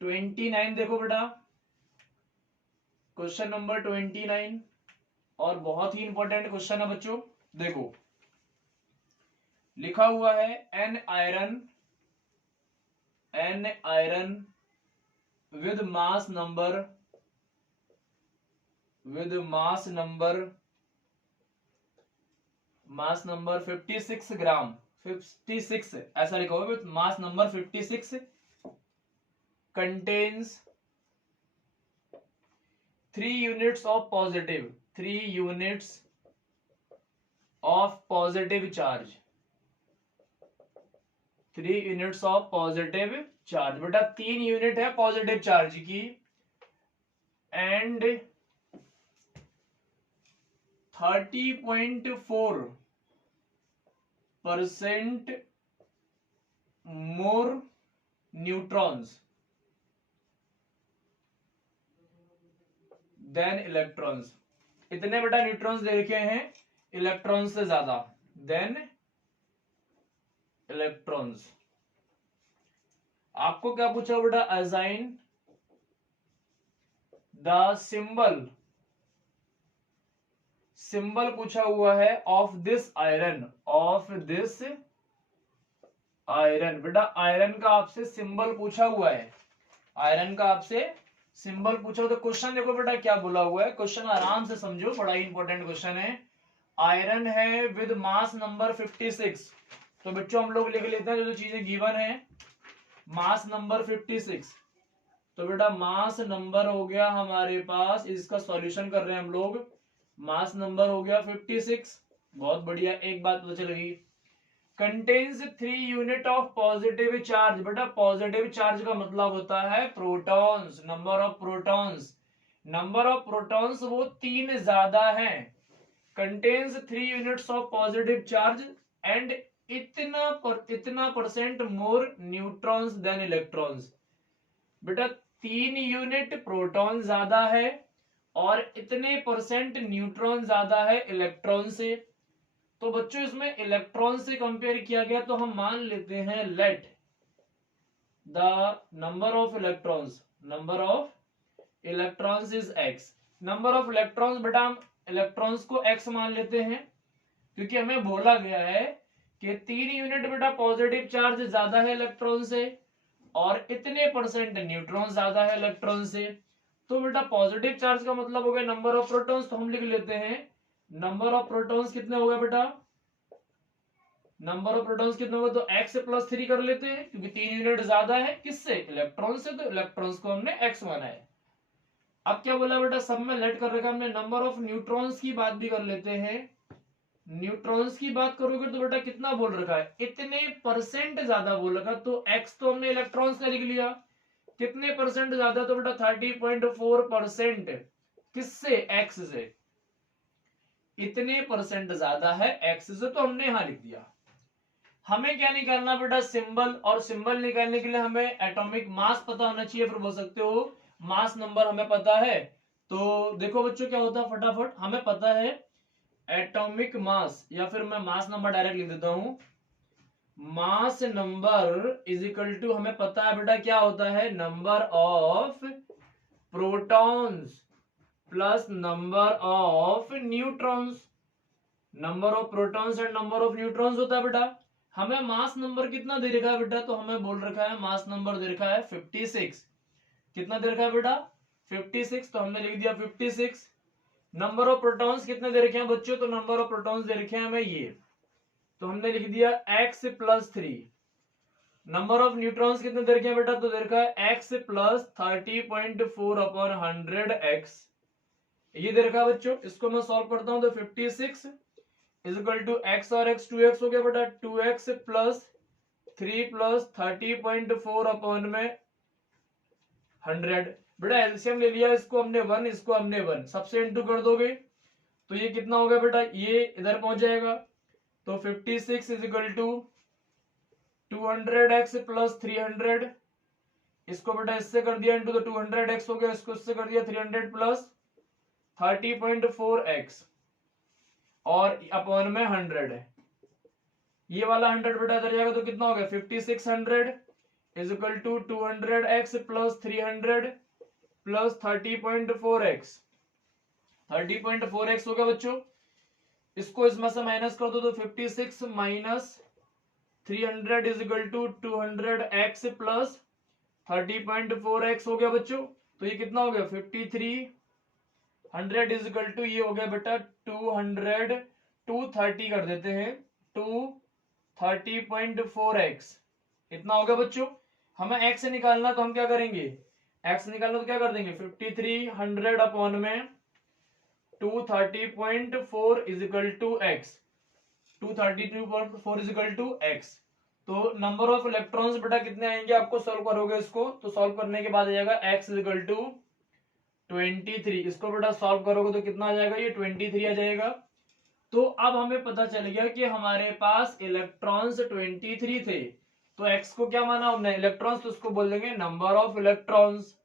29 देखो बेटा, क्वेश्चन नंबर 29 और बहुत ही इंपॉर्टेंट क्वेश्चन है बच्चों। देखो लिखा हुआ है an iron with mass number 56 gram, 56 ऐसा लिखा हुआ with mass number 56 contains 3 units of positive charge 3 units of positive charge. बेटा 3 यूनिट है पॉजिटिव चार्ज की and 30.4% more neutrons than electrons. इतने बेटा न्यूट्रॉन्स दे रखे हैं इलेक्ट्रॉन्स से ज्यादा देन इलेक्ट्रॉन्स। आपको क्या पूछा बेटा, असाइन द सिंबल पूछा हुआ है ऑफ दिस आयरन, बेटा आयरन का आपसे सिंबल पूछा हुआ है, आयरन का आपसे सिंबल पूछा। तो क्वेश्चन देखो बेटा क्या बोला हुआ है, क्वेश्चन आराम से समझो, बड़ा ही इंपॉर्टेंट क्वेश्चन है। आयरन है विद मास नंबर 56। तो बच्चों हम लोग लिख लेते हैं जो चीजें गिवन है। मास नंबर 56, तो बेटा मास नंबर हो गया हमारे पास, इसका सॉल्यूशन कर रहे हैं हम लोग। मास नंबर हो गया 56, बहुत बढ़िया। एक बात पता चल गई, contains 3 unit of positive charge. बेटा पॉजिटिव चार्ज का मतलब होता है protons, number of protons. Number of protons वो 3 ज्यादा है। Contains 3 units of positive charge and इतना percent more neutrons than electrons. बेटा 3 यूनिट प्रोटॉन ज्यादा है और इतने परसेंट न्यूट्रॉन ज्यादा है इलेक्ट्रॉन से। तो बच्चों इसमें इलेक्ट्रॉन से कंपेयर किया गया, तो हम मान लेते हैं let the number of electrons is x. Number of electrons, बेटा हम इलेक्ट्रॉन्स को एक्स मान लेते हैं क्योंकि हमें बोला गया है कि 3 यूनिट बेटा पॉजिटिव चार्ज ज्यादा है इलेक्ट्रॉन से और इतने परसेंट न्यूट्रॉन ज्यादा है इलेक्ट्रॉन से। तो बेटा पॉजिटिव चार्ज का मतलब हो गया नंबर ऑफ प्रोटॉन्स, तो हम लिख लेते हैं नंबर ऑफ प्रोटॉन्स कितने हो गए बेटा, नंबर ऑफ प्रोटॉन्स कितने हो गए, तो x प्लस 3 कर लेते हैं क्योंकि 3 यूनिट ज्यादा है किससे, इलेक्ट्रॉन से, तो इलेक्ट्रॉन्स को हमने x माना है। अब क्या बोला बेटा, सब में लेट कर रखा हमने। नंबर ऑफ न्यूट्रॉन्स की बात भी कर लेते हैं। न्यूट्रॉन्स की बात करोगे तो बेटा कितना बोल रखा है, इतने परसेंट ज्यादा बोल रखा, तो x तो हमने इलेक्ट्रॉन्स का लिख लिया, कितने परसेंट ज्यादा, तो बेटा 30.4% किससे, x से, इतने परसेंट ज्यादा है x से, तो हमने यहां लिख दिया। हमें क्या निकालना बेटा, सिंबल, और सिंबल निकालने के लिए हमें एटॉमिक मास पता होना चाहिए, फिर बोल सकते हो मास नंबर हमें पता है। तो देखो बच्चों क्या होता है, फटाफट हमें पता है एटॉमिक मास, या फिर मैं मास नंबर डायरेक्ट लिख देता हूं। Mass number is equal to, हमें पता है बेटा क्या होता है, number of protons plus number of neutrons. Number of protons and number of neutrons होता है बेटा। हमें मास नंबर कितना दे रखा है बेटा, तो हमें बोल रखा है मास नंबर दे रखा है 56। कितना दे रखा है बेटा, 56, तो हमने लिख दिया 56। नंबर ऑफ प्रोटॉन्स कितने दे रखे हैं बच्चों, तो नंबर ऑफ प्रोटॉन्स दे रखे हैं हमें ये, तो हमने लिख दिया x plus 3। Number of neutrons कितने दे रखे हैं बेटा, तो दे रखा है x प्लस 30.4/100x, ये दे रखा है बच्चों। इसको मैं सॉल्व करता हूं तो 56 इज इक्वल टू x और x 2x हो गया बेटा, 2x प्लस 3 प्लस 30.4/100। बेटा एलसीएम ले लिया, इसको हमने 1, इसको हमने 1, सबसे इंटू कर दोगे तो ये कितना हो गया बेटा, ये इधर पहुंच जाएगा। तो 56 is equal to 200x plus 300, इसको बेटा इससे कर दिया इंटू, तो 200x हो गया, इसको इससे कर दिया 300 प्लस 30.4x और अपॉन में 100 है, ये वाला 100 बेटा इधर जाएगा तो कितना हो गया, 5600 is equal to 200x plus 300 plus 30.4x, 30.4x हो गया बच्चों। इसको इसमें से माइनस कर दो तो 56 minus 300 is equal to 200x plus 30.4x हो गया बच्चों। तो ये कितना हो गया, 5300 इज इक्वल टू, ये हो गया बेटा 230 कर देते हैं, 230.4x, इतना हो गया बच्चों। हमें x निकालना, तो हम क्या करेंगे, x निकालना तो क्या कर देंगे, 5300 अपॉन में 230.4 is equal to x, 230.4 is equal to x। तो नंबर ऑफ इलेक्ट्रॉन्स बेटा कितने आएंगे, आपको सॉल्व करोगे इसको तो सॉल्व करने के बाद आ जाएगा x इक्वल टू 23। इसको बेटा सॉल्व करोगे तो कितना आ जाएगा, ये 23 आ जाएगा। तो अब हमें पता चल गया कि हमारे पास इलेक्ट्रॉन्स 23 थे, तो x को क्या माना हमने, इलेक्ट्रॉन्स, तो उसको बोल देंगे number of electrons.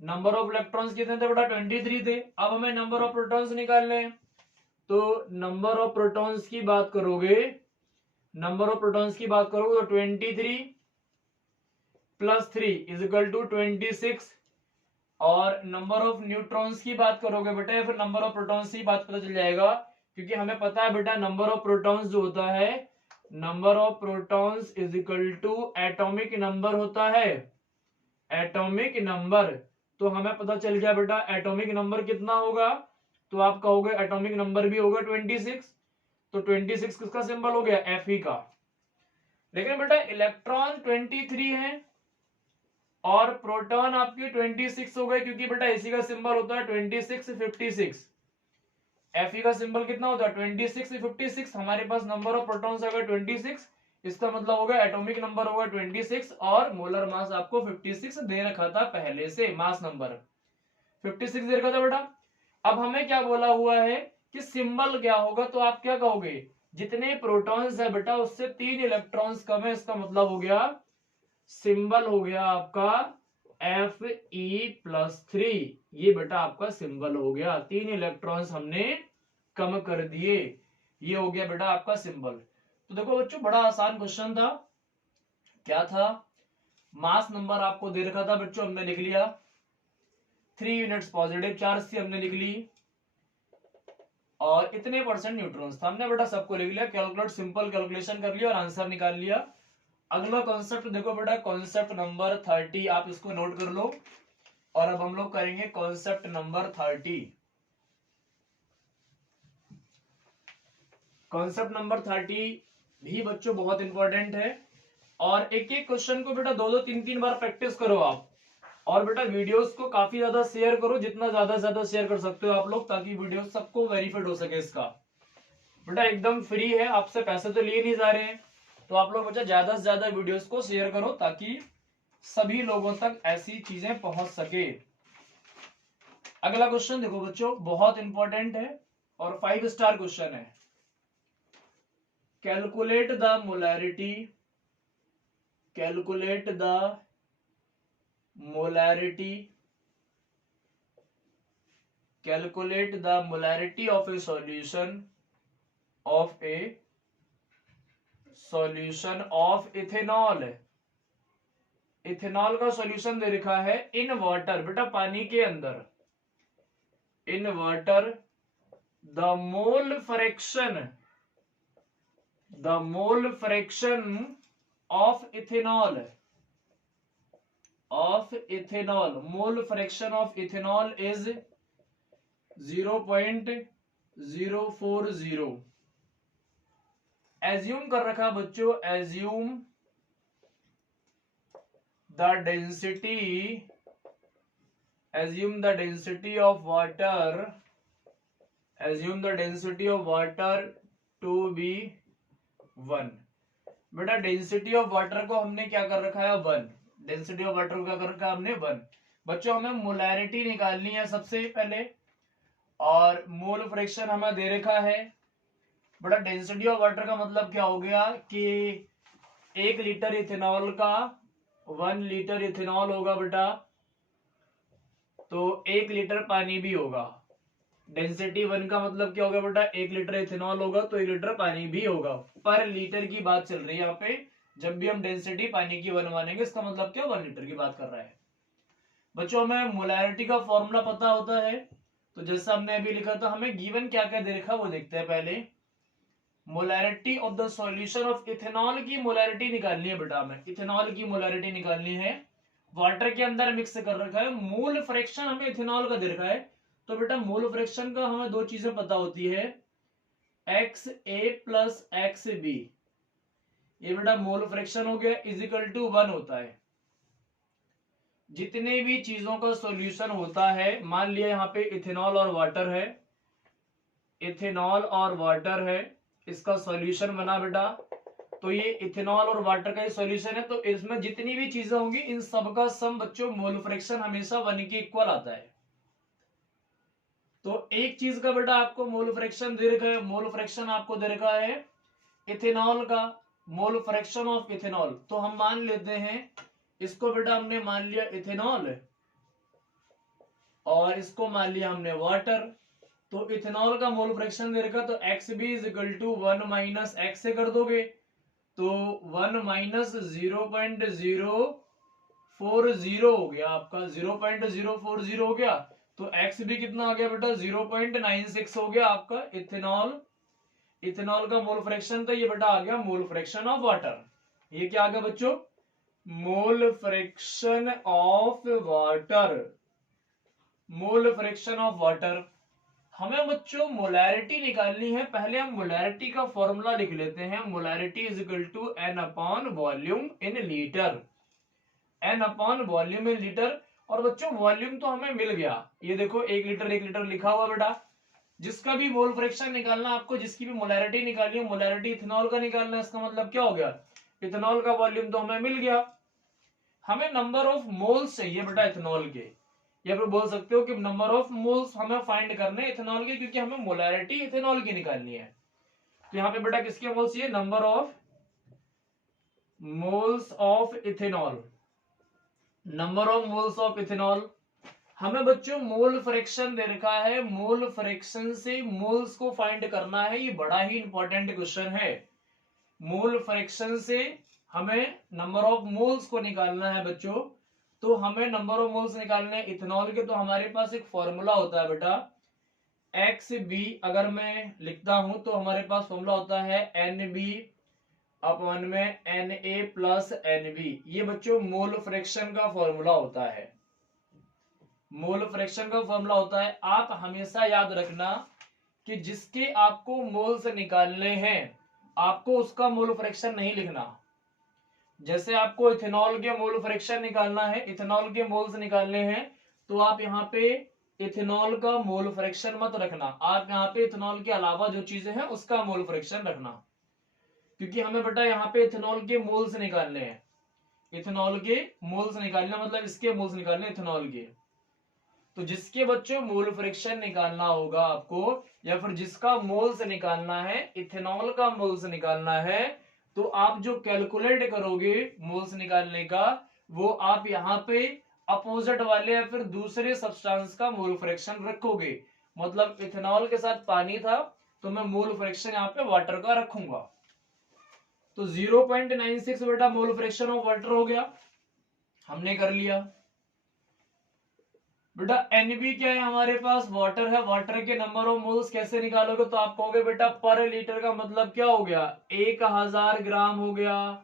Number of electrons कितने थे बेटा, 23 थे। अब हमें नंबर ऑफ प्रोटॉन्स निकालने हैं, तो नंबर ऑफ प्रोटॉन्स की बात करोगे, नंबर ऑफ प्रोटॉन्स की बात करोगे तो 23 प्लस 3 इज इक्वल टू 26। और नंबर ऑफ न्यूट्रॉन्स की बात करोगे बेटा, या फिर नंबर ऑफ प्रोटॉन्स की बात पता चल जाएगा, क्योंकि हमें पता है बेटा नंबर ऑफ प्रोटॉन्स जो होता है, number of protons is equal to atomic number होता है, एटॉमिक नंबर। तो हमें पता चल गया बेटा एटॉमिक नंबर कितना होगा, तो आप कहोगे एटॉमिक नंबर भी होगा 26। तो 26 किसका सिंबल हो गया, Fe का। लेकिन बेटा इलेक्ट्रॉन 23 है और प्रोटॉन आपके 26 हो गए, क्योंकि बेटा इसी का सिंबल होता है 26 56। Fe का सिंबल कितना होता है 26 56। हमारे पास नंबर ऑफ प्रोटॉन्स अगर 26, इसका मतलब होगा एटॉमिक नंबर होगा 26 और मोलर मास आपको 56 दे रखा था पहले से, मास नंबर 56 दे रखा था बेटा। अब हमें क्या बोला हुआ है कि सिंबल क्या होगा, तो आप क्या कहोगे, जितने प्रोटॉन्स है बेटा उससे 3 इलेक्ट्रॉन्स कम है, इसका मतलब हो गया सिंबल हो गया आपका Fe+3। ये बेटा आपका सिंबल हो गया, 3 इलेक्ट्रॉन्स हमने कम कर दिए, ये हो गया बेटा आपका सिंबल। तो देखो बच्चों बड़ा आसान क्वेश्चन था, क्या था, मास नंबर आपको दे रखा था बच्चों, हमने लिख लिया 3 यूनिट्स पॉजिटिव चार्ज से हमने लिख ली, और इतने परसेंट न्यूट्रॉन्स था, हमने बेटा सबको लिख लिया, कैलकुलेट सिंपल कैलकुलेशन कर लिया और आंसर निकाल लिया। अगला कॉन्सेप्ट देखो बेटा, कॉन्सेप्ट नंबर 30, आप इसको नोट कर लो। और अब हम लोग करेंगे कॉन्सेप्ट नंबर 30। कॉन्सेप्ट नंबर 30 भी बच्चों बहुत इंपॉर्टेंट है, और एक एक क्वेश्चन को बेटा 2-2 3-3 बार प्रैक्टिस करो आप। और बेटा वीडियोस को काफी ज्यादा शेयर करो, जितना ज्यादा से ज्यादा शेयर कर सकते हो आप लोग, ताकि वीडियो सबको वेरीफाइड हो सके। इसका बेटा एकदम फ्री है, आपसे पैसे तो लिए नहीं जा रहे हैं, तो आप लोग बच्चा ज्यादा से ज्यादा वीडियोस को शेयर करो ताकि सभी लोगों तक ऐसी चीजें पहुंच सके। अगला क्वेश्चन देखो बच्चों, बहुत इंपॉर्टेंट है और 5 स्टार क्वेश्चन है। Calculate the molarity, calculate the molarity, calculate the molarity of A solution, of A solution of ethanol. Ethanol का सॉल्यूशन दे रखा है इन वाटर, बेटा पानी के अंदर, in water, the mole fraction, the mole fraction of ethanol, of ethanol, mole fraction of ethanol is 0.040। Assume कर रखा बच्चों, assume the density, assume the density of water, assume the density of water to be 1। बेटा density of water को हमने क्या कर रखा है 1, डेंसिटी ऑफ वाटर का कर रखा हमने 1। बच्चों हमें मोलैरिटी निकालनी है सबसे पहले, और मोल फ्रैक्शन हमें दे रखा है। बेटा डेंसिटी ऑफ वाटर का मतलब क्या हो गया कि 1 लीटर इथेनॉल का 1 लीटर इथेनॉल होगा बेटा, तो 1 लीटर पानी भी होगा। डेंसिटी 1 का मतलब क्या होगा बेटा, 1 लीटर इथेनॉल होगा तो 1 लीटर पानी भी होगा। पर लीटर की बात चल रही है यहाँ पे, जब भी हम डेंसिटी पानी की 1 मानेंगे इसका मतलब क्या 1 लीटर की बात कर रहा है। बच्चों हमें मोलैरिटी का फॉर्मूला पता होता है, तो जैसा हमने अभी लिखा था, हमें गिवन क्या क्या दे रखा वो देखते हैं पहले। Molarity of the solution of ethanol की मोलैरिटी निकालनी है बेटा, हमें इथेनॉल की मोलैरिटी निकालनी है, वाटर के अंदर मिक्स कर रखा है। मोल फ्रैक्शन हमें इथेनॉल का दे रखा है, तो बेटा मोल फ्रैक्शन का हमें 2 चीजें पता होती है, XA प्लस XB, ये बेटा मोल फ्रैक्शन हो गया, इज इक्वल टू 1 होता है। जितने भी चीजों का सॉल्यूशन होता है, मान लिया यहाँ पे इथेनॉल और वाटर है, इथेनॉल और वाटर है, इसका सॉल्यूशन बना बेटा, तो ये इथेनॉल और वाटर का सॉल्यूशन है। तो इसमें जितनी भी चीजें होंगी इन सबका सम बच्चों मोल फ्रैक्शन हमेशा 1 के इक्वल आता है। तो एक चीज का बेटा आपको मोल फ्रैक्शन दे रखा है, मोल फ्रैक्शन आपको दे रखा है इथेनॉल का, मोल फ्रैक्शन ऑफ इथेनॉल। तो हम मान लेते हैं इसको बेटा हमने मान लिया इथेनॉल और इसको मान लिया हमने वाटर। तो इथेनॉल का मोल फ्रैक्शन दे रखा, तो x B is equal to 1 minus x से कर दोगे तो 1 माइनस 0.040 हो गया आपका, 0.040 हो गया। तो एक्स भी कितना आ गया बेटा 0.96 हो गया आपका इथेनॉल। इथेनॉल का मोल फ्रैक्शन तो ये बेटा आ गया मोल फ्रैक्शन ऑफ वाटर। ये क्या आ गया बच्चों, mole fraction of water, mole fraction of water. हमें बच्चों मोलैरिटी निकालनी है। पहले हम मोलैरिटी का फॉर्मूला लिख लेते हैं। Molarity is equal to N upon volume in litre, N upon volume in litre. और बच्चों वॉल्यूम तो हमें मिल गया, ये देखो 1 लीटर लिखा हुआ बेटा। जिसका भी मोल फ्रैक्शन निकालना आपको, जिसकी भी मोलैरिटी निकालनी है, मोलैरिटी इथेनॉल का निकालना है, इसका मतलब क्या हो गया, इथेनॉल का वॉल्यूम तो हमें मिल गया। हमें नंबर ऑफ मोल्स चाहिए बेटा इथेनॉल के, या फिर बोल सकते हो कि नंबर ऑफ मोल्स हमें फाइंड करने इथेनॉल के, क्योंकि हमें मोलैरिटी इथेनॉल की निकालनी है। तो यहाँ पे बेटा किसके मोल्स चाहिए, number of moles of ethanol, number of moles of ethanol. हमें बच्चों मोल फ्रैक्शन दे रखा है, मोल फ्रैक्शन से मोल्स को फाइंड करना है। ये बड़ा ही इंपॉर्टेंट क्वेश्चन है। मोल फ्रैक्शन से हमें नंबर ऑफ मोल्स को निकालना है बच्चों। तो हमें नंबर ऑफ मोल्स निकालने इथेनॉल के, तो हमारे पास एक फॉर्मूला होता है बेटा एक्स बी। अगर मैं लिखता हूं तो हमारे पास फॉर्मूला होता है एन बी अपॉन में N A plus N B. ये बच्चों मोल फ्रैक्शन का फॉर्मूला होता है, मोल फ्रैक्शन का फॉर्मूला होता है। आप हमेशा याद रखना कि जिसके आपको मोल्स निकालने हैं आपको उसका मोल फ्रैक्शन नहीं लिखना। जैसे आपको इथेनॉल के मोल फ्रैक्शन निकालना है, इथेनॉल के मोल्स निकालने हैं, तो आप यहाँ पे इथेनॉल का मोल फ्रैक्शन मत रखना। आप यहाँ पे इथेनॉल के अलावा जो चीजें हैं उसका मोल फ्रैक्शन रखना, क्योंकि हमें बेटा यहाँ पे इथेनॉल के मोल्स निकालने हैं। इथेनॉल के मोल्स निकालना मतलब इसके मोल्स निकालने इथेनॉल के। तो जिसके बच्चों मोल फ्रैक्शन निकालना होगा आपको, या फिर जिसका मोल्स निकालना है, इथेनॉल का मोल्स निकालना है, तो आप जो कैलकुलेट करोगे मोल्स निकालने का, वो आप यहाँ पे अपोजिट वाले या फिर दूसरे सब्सटेंस का मोल फ्रैक्शन रखोगे। मतलब इथेनॉल के साथ पानी था तो मैं मोल फ्रैक्शन यहाँ पे वाटर का रखूंगा। तो 0.96 बेटा मोल फ्रैक्शन ऑफ वाटर हो गया, हमने कर लिया। बेटा एनबी क्या है हमारे पास, वाटर है। वाटर के नंबर ऑफ मोल्स कैसे निकालोगे, तो आप कहोगे बेटा पर लीटर का मतलब क्या हो गया, 1000 ग्राम हो गया।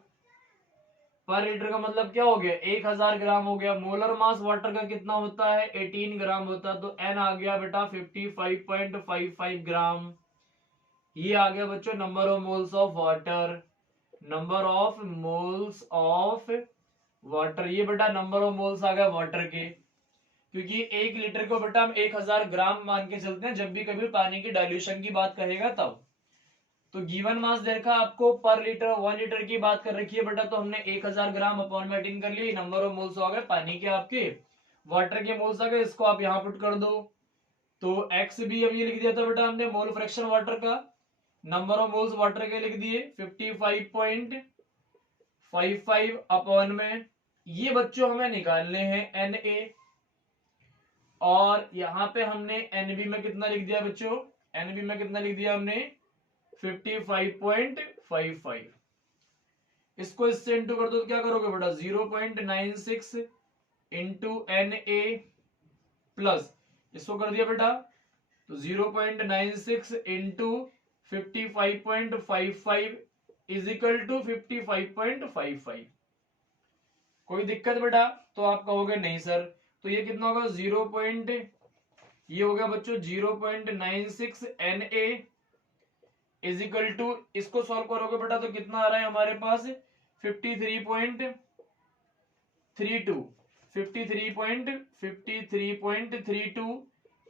पर लीटर का मतलब क्या हो गया, 1000 ग्राम हो गया। मोलर मास वाटर का कितना होता है, 18 ग्राम होता है। तो एन आ गया बेटा 55.55 ग्राम। ये आ गया बच्चों number of moles of water, number of moles of water. ये बेटा नंबर ऑफ मोल्स आ गया वाटर के, क्योंकि 1 लीटर को बेटा हम 1000 ग्राम मान के चलते हैं जब भी कभी पानी की डाइल्यूशन की बात कहेगा तब। तो गिवन मास देखा आपको पर लीटर 1 लीटर की बात कर रखी है बेटा, तो हमने 1000 ग्राम अपॉन में 18 कर ली। नंबर ऑफ मोल्स हो गए पानी के आपके, वाटर के मोल्स आ गए, इसको आप यहाँ पुट कर दो। तो एक्स भी अब ये लिख दिया था बेटा हमने मोल फ्रैक्शन वाटर का, नंबर ऑफ मोल्स वाटर के लिख दिए 55.55 अपॉन में, ये बच्चों हमें निकालने हैं एन ए। और यहां पे हमने एनबी में कितना लिख दिया बच्चों, एनबी में कितना लिख दिया हमने 55.55। इसको इससे इंटू कर दो तो क्या करोगे बेटा 0.96 इंटू एन ए प्लस, इसको कर दिया बेटा तो 0.96 इंटू 55.55 इज इक्वल टू 55.55। कोई दिक्कत बेटा, तो आप कहोगे नहीं सर। तो ये कितना होगा ये हो गया बच्चों 0.96 N A is equal to, इसको सॉल्व करोगे बेटा तो कितना आ रहा है हमारे पास 53.32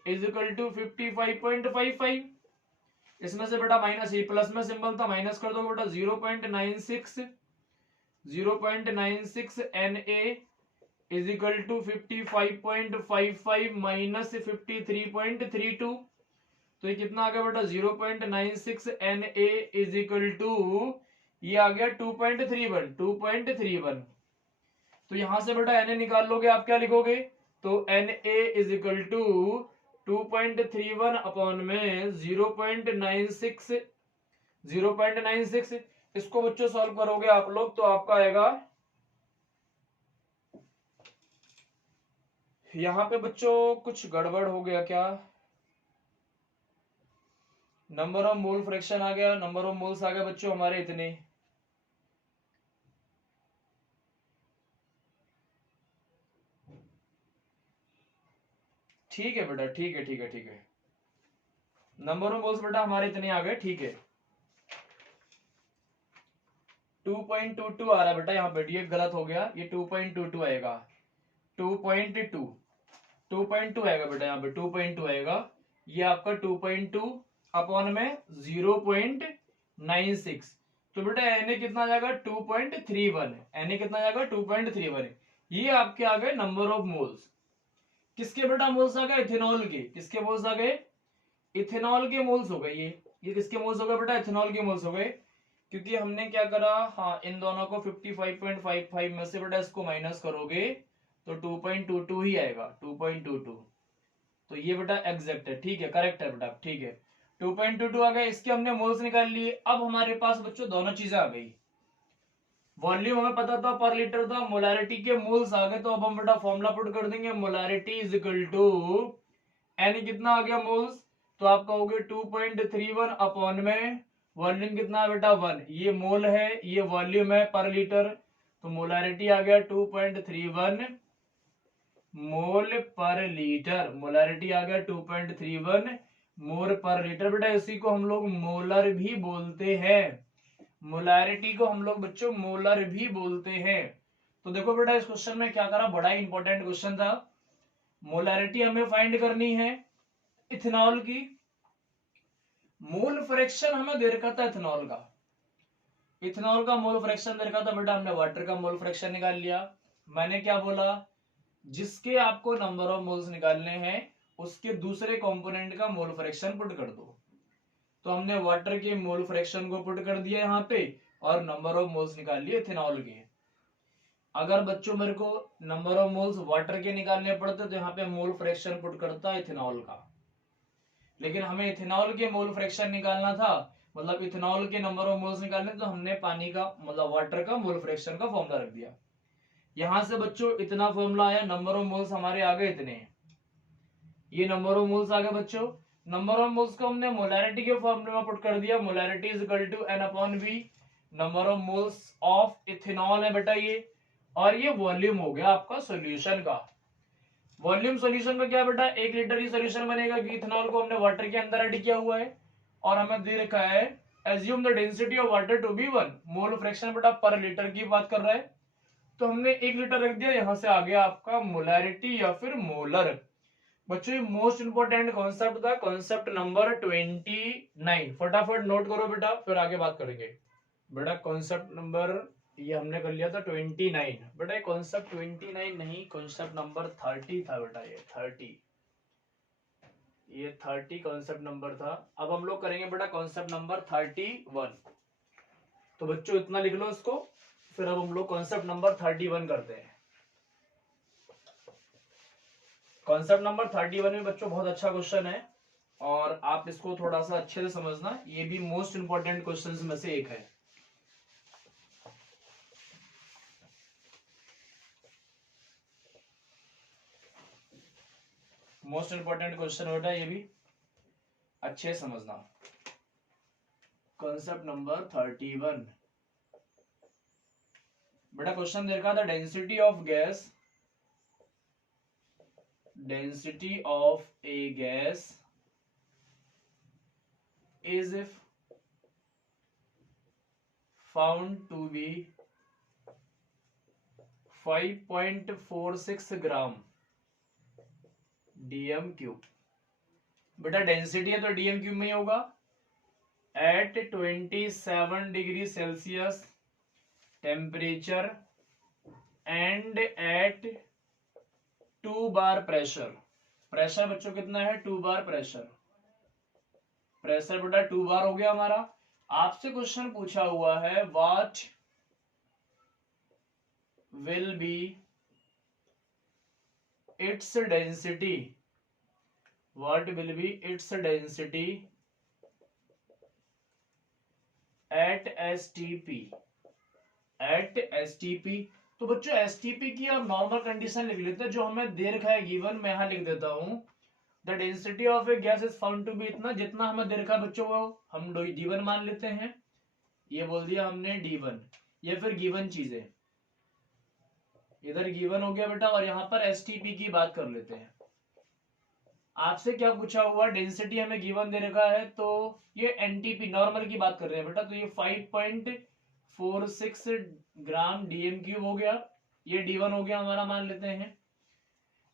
इज इक्वल टू 55.55। इसमें से बेटा माइनस, ये प्लस में सिंबल था, माइनस कर दो बेटा 0.96 Na is equal to 55.55 minus 53.32। तो ये कितना आ गया बेटा 0.96 Na इज इक्वल टू, ये आ गया 2.31। तो यहां से बेटा Na निकाल लोगे, आप क्या लिखोगे, तो Na is equal to 2.31 upon में 0.96। इसको बच्चों सॉल्व करोगे आप लोग तो आपका आएगा, यहां पे बच्चों कुछ गड़बड़ हो गया क्या, नंबर ऑफ मोल फ्रैक्शन आ गया, नंबर ऑफ मोल्स आ गया बच्चों हमारे इतने। ठीक है बेटा, ठीक है, नंबर ऑफ मोल्स बेटा हमारे इतने आ गए, ठीक है। 2.22 आ रहा है बेटा यहाँ पे, ये गलत हो गया, ये 2.22 आएगा, 2.2 आएगा बेटा यहाँ पे, 2.2 आएगा, ये आपका 2.2 अपॉन में 0.96। तो बेटा Na कितना जाएगा 2.31, Na कितना जाएगा 2.31। ये आपके आ गए नंबर ऑफ मोल्स, किसके बेटा मोल्स आ गए, इथेनॉल के, किसके मोल्स आ गए, इथेनॉल के मोल्स हो गए, ये किसके मोल्स हो गए बेटा, इथेनॉल के मोल्स हो गए, क्योंकि हमने क्या करा, हाँ इन दोनों को 55.55 में से बेटा इसको माइनस करोगे तो 2.22 ही आएगा, 2.22। तो ये बेटा एग्जैक्ट है, ठीक है, करेक्ट है बेटा, ठीक है, 2.22 आ गया, इसके हमने मोल्स निकाल लिए। अब हमारे पास बच्चों दोनों चीजें आ गई, वॉल्यूम हमें पता था पर लीटर था, मोलारिटी के मोल्स आ गए, तो अब हम बेटा फॉर्मूला पुट कर देंगे, molarity is equal to N कितना आ गया मोल्स, तो आप कहोगे 2.31 अपॉन में वॉल्यूम कितना है बेटा 1, ये मोल है, ये वॉल्यूम है पर लीटर, तो मोलारिटी आ गया 2.31 मोल पर लीटर, मोलारिटी आ गया 2.31 मोल पर लीटर। बेटा इसी को हम लोग मोलर भी बोलते हैं, मोलारिटी को हम लोग बच्चों मोलर भी बोलते हैं। तो देखो बेटा इस क्वेश्चन में क्या करा, बड़ा इंपॉर्टेंट क्वेश्चन था, मोलारिटी हमें फाइंड करनी है इथेनॉल की, मोल फ्रैक्शन हमें दे रखा था इथेनॉल का, इथेनॉल का मोल फ्रैक्शन दे रखा था बेटा, हमने वाटर का मोल फ्रैक्शन निकाल लिया। मैंने क्या बोला, जिसके आपको नंबर ऑफ मोल्स निकालने हैं उसके दूसरे कंपोनेंट का मोल फ्रैक्शन पुट कर दो, तो हमने वाटर के मोल फ्रैक्शन को पुट कर दिया यहाँ पे और नंबर ऑफ मोल्स निकाल लिए इथेनॉल के। अगर बच्चों मेरे को नंबर ऑफ मोल्स वाटर के निकालने पड़ते तो यहाँ पे मोल फ्रैक्शन पुट करता इथेनॉल का, लेकिन हमें इथेनॉल के मोल फ्रैक्शन निकालना था, मतलब इथेनॉल के नंबर ऑफ मोल्स निकालने, तो हमने पानी का मतलब वाटर का मोल फ्रैक्शन का फॉर्मूला रख दिया। यहां से बच्चों इतना फॉर्मूला आया, नंबर ऑफ मोल्स हमारे आ गए इतने, ये नंबर ऑफ मोल्स आ गए बच्चों। नंबर ऑफ मोल्स को हमने मोलैरिटी के फॉर्मूले में पुट कर दिया, molarity is equal to N upon V, number of moles of ethanol है बेटा ये, और ये वॉल्यूम हो गया आपका सॉल्यूशन का। वॉल्यूम सॉल्यूशन का क्या बेटा, 1 लीटर ही सॉल्यूशन बनेगा कि इथेनॉल को हमने वाटर के अंदर ऐड किया हुआ है, और हमें दे रखा है assume the density of water to be 1 mole fraction बेटा पर लीटर की बात कर रहा है, तो हमने 1 लीटर रख दिया, यहां से आ गया आपका मोलैरिटी या फिर मोलर। बच्चों ये मोस्ट इंपोर्टेंट कॉन्सेप्ट था, कॉन्सेप्ट नंबर 29, फटाफट नोट करो बेटा, फिर आगे बात करेंगे। बेटा कॉन्सेप्ट नंबर ये हमने कर लिया था 29, बेटा कॉन्सेप्ट 29 नहीं, कॉन्सेप्ट नंबर 30 था बेटा, ये 30 कॉन्सेप्ट नंबर था। अब हम लोग करेंगे बेटा कॉन्सेप्ट नंबर 31, तो बच्चों इतना लिख लो इसको, फिर अब हम लोग कॉन्सेप्ट नंबर 31 करते हैं। कॉन्सेप्ट नंबर 31 में बच्चों बहुत अच्छा क्वेश्चन है, और आप इसको थोड़ा सा अच्छे से समझना, ये भी मोस्ट इंपोर्टेंट क्वेश्चंस में से एक है। मोस्ट इंपोर्टेंट क्वेश्चन बेटा ये भी अच्छे समझना। कॉन्सेप्ट नंबर 31 बेटा क्वेश्चन देखा था, density of gas, density of a gas is found to be 5.46 gram DM cube. बेटा डेंसिटी है तो डीएम क्यूब में ही होगा, at 27 degree Celsius temperature and at 2 bar pressure. Pressure बच्चों कितना है? 2 बार प्रेशर। प्रेशर बेटा 2 बार हो गया हमारा। आपसे क्वेश्चन पूछा हुआ है what will be its density, what will be its density at STP, at STP. तो बच्चों एसटीपी की आप नॉर्मल कंडीशन लिख लेते हैं जो हमें दे रखा है गिवन, मैं यहां लिख देता हूं the density of a gas is found to be इतना, जितना हमें दे रखा है बच्चों वो हम D1 मान लेते हैं। ये बोल दिया हमने D1, या फिर गिवन चीजें इधर गिवन हो गया बेटा, और यहां पर एसटीपी की बात कर लेते हैं। आपसे क्या पूछा हुआ? डेंसिटी हमें गिवन दे रखा है, तो ये एनटीपी नॉर्मल की बात कर रहे हैं बेटा, तो ये 5.46 ग्राम डीएम क्यूब हो गया, ये D1 हो गया हमारा, मान लेते हैं।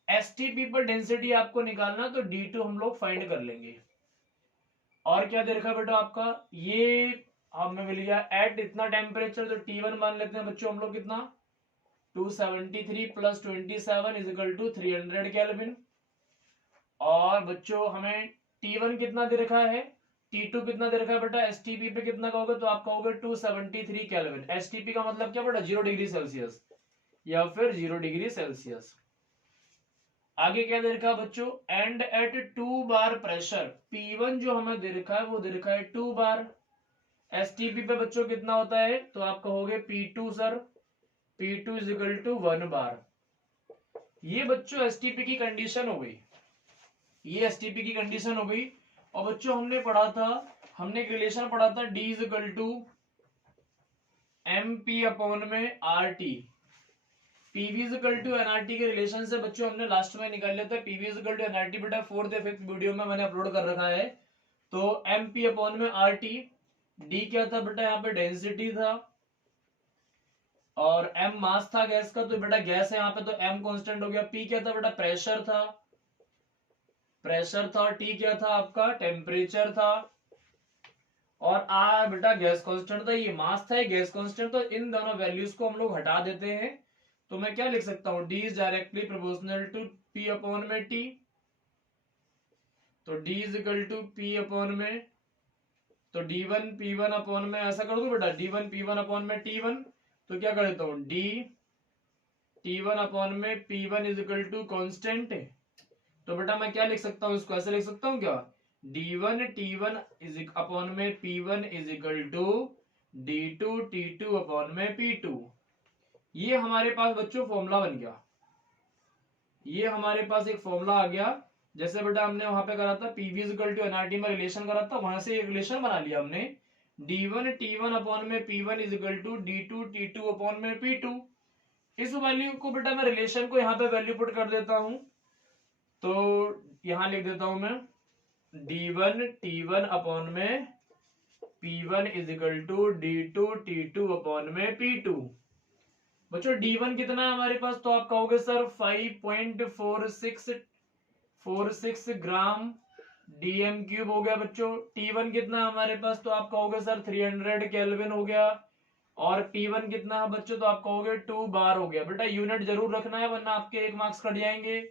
एसटीपी पर डेंसिटी आपको निकालना, तो D2 हम लोग फाइंड कर लेंगे। और क्या दे रखा बेटा आपका? ये हमें मिल गया एट इतना टेम्परेचर, तो T1 मान लेते हैं बच्चों हम लोग कितना, 273 plus 27 is equal to 300 kelvin. और बच्चों हमें T1 कितना दे रखा है, T2 कितना दे रखा है बेटा, एसटीपी पे कितना कहोगे तो आप कहोगे 273 केल्विन। एसटीपी का मतलब क्या बेटा? 0 डिग्री सेल्सियस या फिर 0 डिग्री सेल्सियस। आगे क्या दे रखा है बच्चों? And at 2 bar pressure, P1 जो हमें दे रखा है वो दे रखा है 2 बार। एसटीपी पे बच्चों कितना होता है, तो आप कहोगे P2 sir, P2 is equal to 1 bar. ये बच्चों एसटीपी की कंडीशन हो गई, ये एसटीपी की कंडीशन हो गई। और बच्चों हमने पढ़ा था, हमने एक रिलेशन पढ़ा था D is equal to MP upon में RT, PV is equal to NRT के रिलेशन से बच्चों हमने लास्ट में निकाल लिया था। PV is equal to NRT बेटा 4th या 5th वीडियो में मैंने अपलोड कर रखा है। तो MP अपॉन में RT, D क्या था बेटा यहाँ पे? डेंसिटी था, और M मास था गैस का, तो बेटा गैस है यहाँ पे, तो M कांस्टेंट हो गया। P क्या था बेटा? प्रेशर था, प्रेशर था। और T क्या था आपका? टेम्परेचर था। और R बेटा गैस कांस्टेंट था, ये मास था, ये गैस कांस्टेंट। तो इन दोनों वैल्यूज को हम लोग हटा देते हैं, तो मैं क्या लिख सकता हूं? D is directly proportional to P upon में T, तो D is equal to P upon में, तो D1 P1 अपॉन में, ऐसा कर दो बेटा, D1 P1 अपॉन में T1, तो क्या कर देता हूं? D T1 अपॉन में P1 is equal to constant. तो बेटा मैं क्या लिख सकता हूं इसको? ऐसे लिख सकता हूं क्या? D1 T1 इज अपॉन में P1 is equal to D2 T2 upon में P2। ये हमारे पास बच्चों फॉर्मूला बन गया, ये हमारे पास एक फॉर्मूला आ गया। जैसे बेटा हमने वहां पे करा था पीवी इक्वल टू एनआरटी में रिलेशन करा था, वहां से एक रिलेशन बना लिया हमने, D1 T1 अपॉन में P1 is equal to D2 T2 upon में P2। इस वैल्यू को बेटा मैं रिलेशन को यहाँ पे वैल्यू पुट कर देता हूं, तो यहां लिख देता हूं मैं D1 T1 अपॉन में P1 is equal to D2 T2 upon में P2। बच्चों D1 कितना है हमारे पास, तो आप कहोगे सर 5.46 ग्राम डीएम क्यूब हो गया बच्चों। T1 कितना है हमारे पास, तो आप कहोगे सर 300 केल्विन हो गया। और P1 कितना है बच्चों, तो आप कहोगे 2 बार हो गया। बेटा यूनिट जरूर रखना है वरना आपके 1 मार्क्स कट जाएंगे।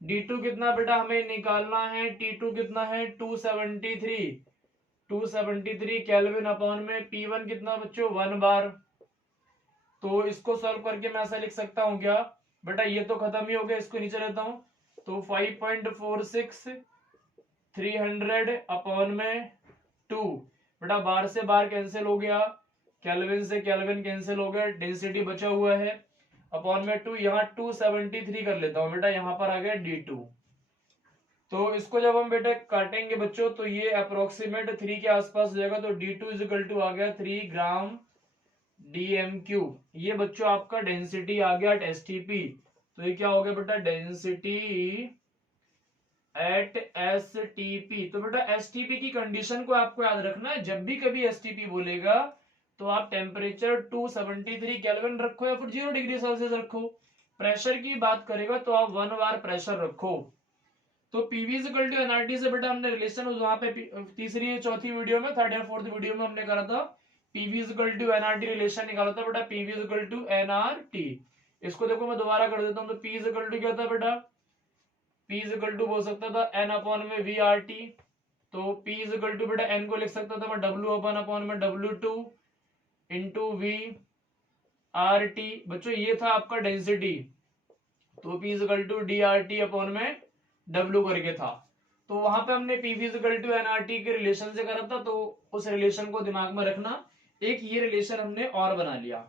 D2 कितना बेटा हमें निकालना है, T2 कितना है 273 केल्विन अपॉन में P1 कितना बच्चों 1 बार। तो इसको सॉल्व करके मैं ऐसा लिख सकता हूं क्या बेटा, ये तो खत्म ही हो गया, इसको नीचे लेता हूं, तो 5.46 300 अपॉन में 2, बेटा बार से बार कैंसिल हो गया, केल्विन से केल्विन कैंसिल हो गया, डेंसिटी बचा हुआ है अपॉन में 2, यहाँ 273 कर लेता हूं बेटा, यहां पर आ गया D2। तो इसको जब हम बेटा काटेंगे बच्चों, तो ये अप्रोक्सीमेट 3 के आसपास हो जाएगा, तो D2 इज इक्वल टू आ गया 3 ग्राम DMQ। ये बच्चों आपका डेंसिटी आ गया एसटीपी। तो ये क्या हो गया बेटा, डेंसिटी एट एसटीपी। तो बेटा एसटीपी की कंडीशन को आपको याद रखना है, जब भी कभी एसटीपी बोलेगा तो आप टेम्परेचर 273 केल्विन रखो या फिर 0 डिग्री सेल्सियस रखो। प्रेशर की बात करेगा तो आप 1 बार प्रेशर रखो। तो पीवी इक्वल टू एनआरटी से बेटा हमने रिलेशन वहां पे तीसरी चौथी वीडियो में, थर्ड या फोर्थ वीडियो में हमने करा था, PV equal to NRT relation निकाला था बेटा, पीवी इक्वल टू एनआरटी। इसको देखो मैं दोबारा कर देता हूं, तो पी इक्वल टू क्या था बेटा, पी इक्वल टू हो सकता था एन अपॉन में वी आर टी, तो पी इक्वल टू बेटा एन को लिख सकता था मैं डब्ल्यू अपॉन में W2 into we R T. बच्चों ये था आपका डेंसिटी, तो P equal to D R T upon में W करके था। तो वहां पे हमने पीवी इक्वल टू एनआरटी के रिलेशन से करा था, तो उस रिलेशन को दिमाग में रखना। एक ये रिलेशन हमने और बना लिया,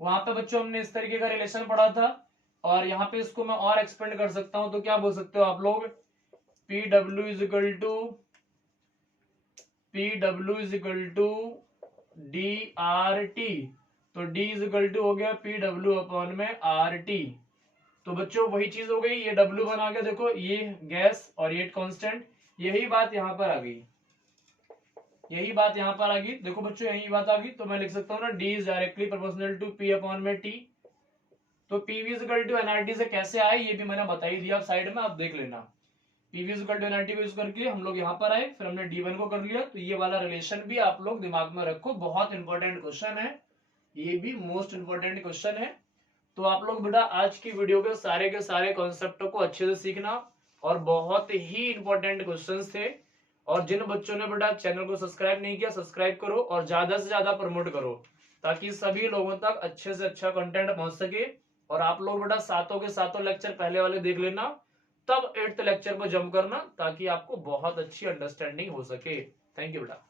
वहां पे बच्चों हमने इस तरीके का रिलेशन पढ़ा था, और यहाँ पे इसको मैं और एक्सपेंड कर सकता हूं, तो क्या बोल सकते हो आप लोग, P W is equal to D R T, तो डी इज इक्वल टू हो गया पी डब्ल्यू अपॉन में आर टी। तो बच्चों वही चीज हो गई, ये W बना गया, देखो ये गैस और ये कांस्टेंट, यही बात यहां पर आ गई, यही बात यहां पर आ गई। देखो बच्चों यही बात आ गई, तो मैं लिख सकता हूं ना, D is directly proportional to P upon में T। तो पीवी इक्वल टू एनआरटी से कैसे आए ये भी मैंने बता ही दिया, आप साइड में आप देख लेना। पीवी इक्वल टू एनआरटी को यूज करके हम लोग यहाँ पर आए, फिर हमने D1 को कर लिया। तो ये वाला रिलेशन भी आप लोग दिमाग में रखो, बहुत इंपॉर्टेंट क्वेश्चन है, ये भी मोस्ट इंपॉर्टेंट क्वेश्चन है। तो आप लोग बेटा आज की वीडियो के सारे कॉन्सेप्टों को अच्छे से सीखना, और बहुत ही इंपॉर्टेंट क्वेश्चंस थे। और जिन बच्चों ने बेटा चैनल को सब्सक्राइब नहीं किया, सब्सक्राइब करो और ज्यादा से ज्यादा प्रमोट करो, ताकि सभी लोगों तक अच्छे से अच्छा कंटेंट पहुंच सके। और आप लोग बेटा सातों के सातों लेक्चर पहले वाले देख लेना, तब 8th लेक्चर पर जंप करना, ताकि आपको बहुत अच्छी अंडरस्टैंडिंग हो सके। थैंक यू बेटा।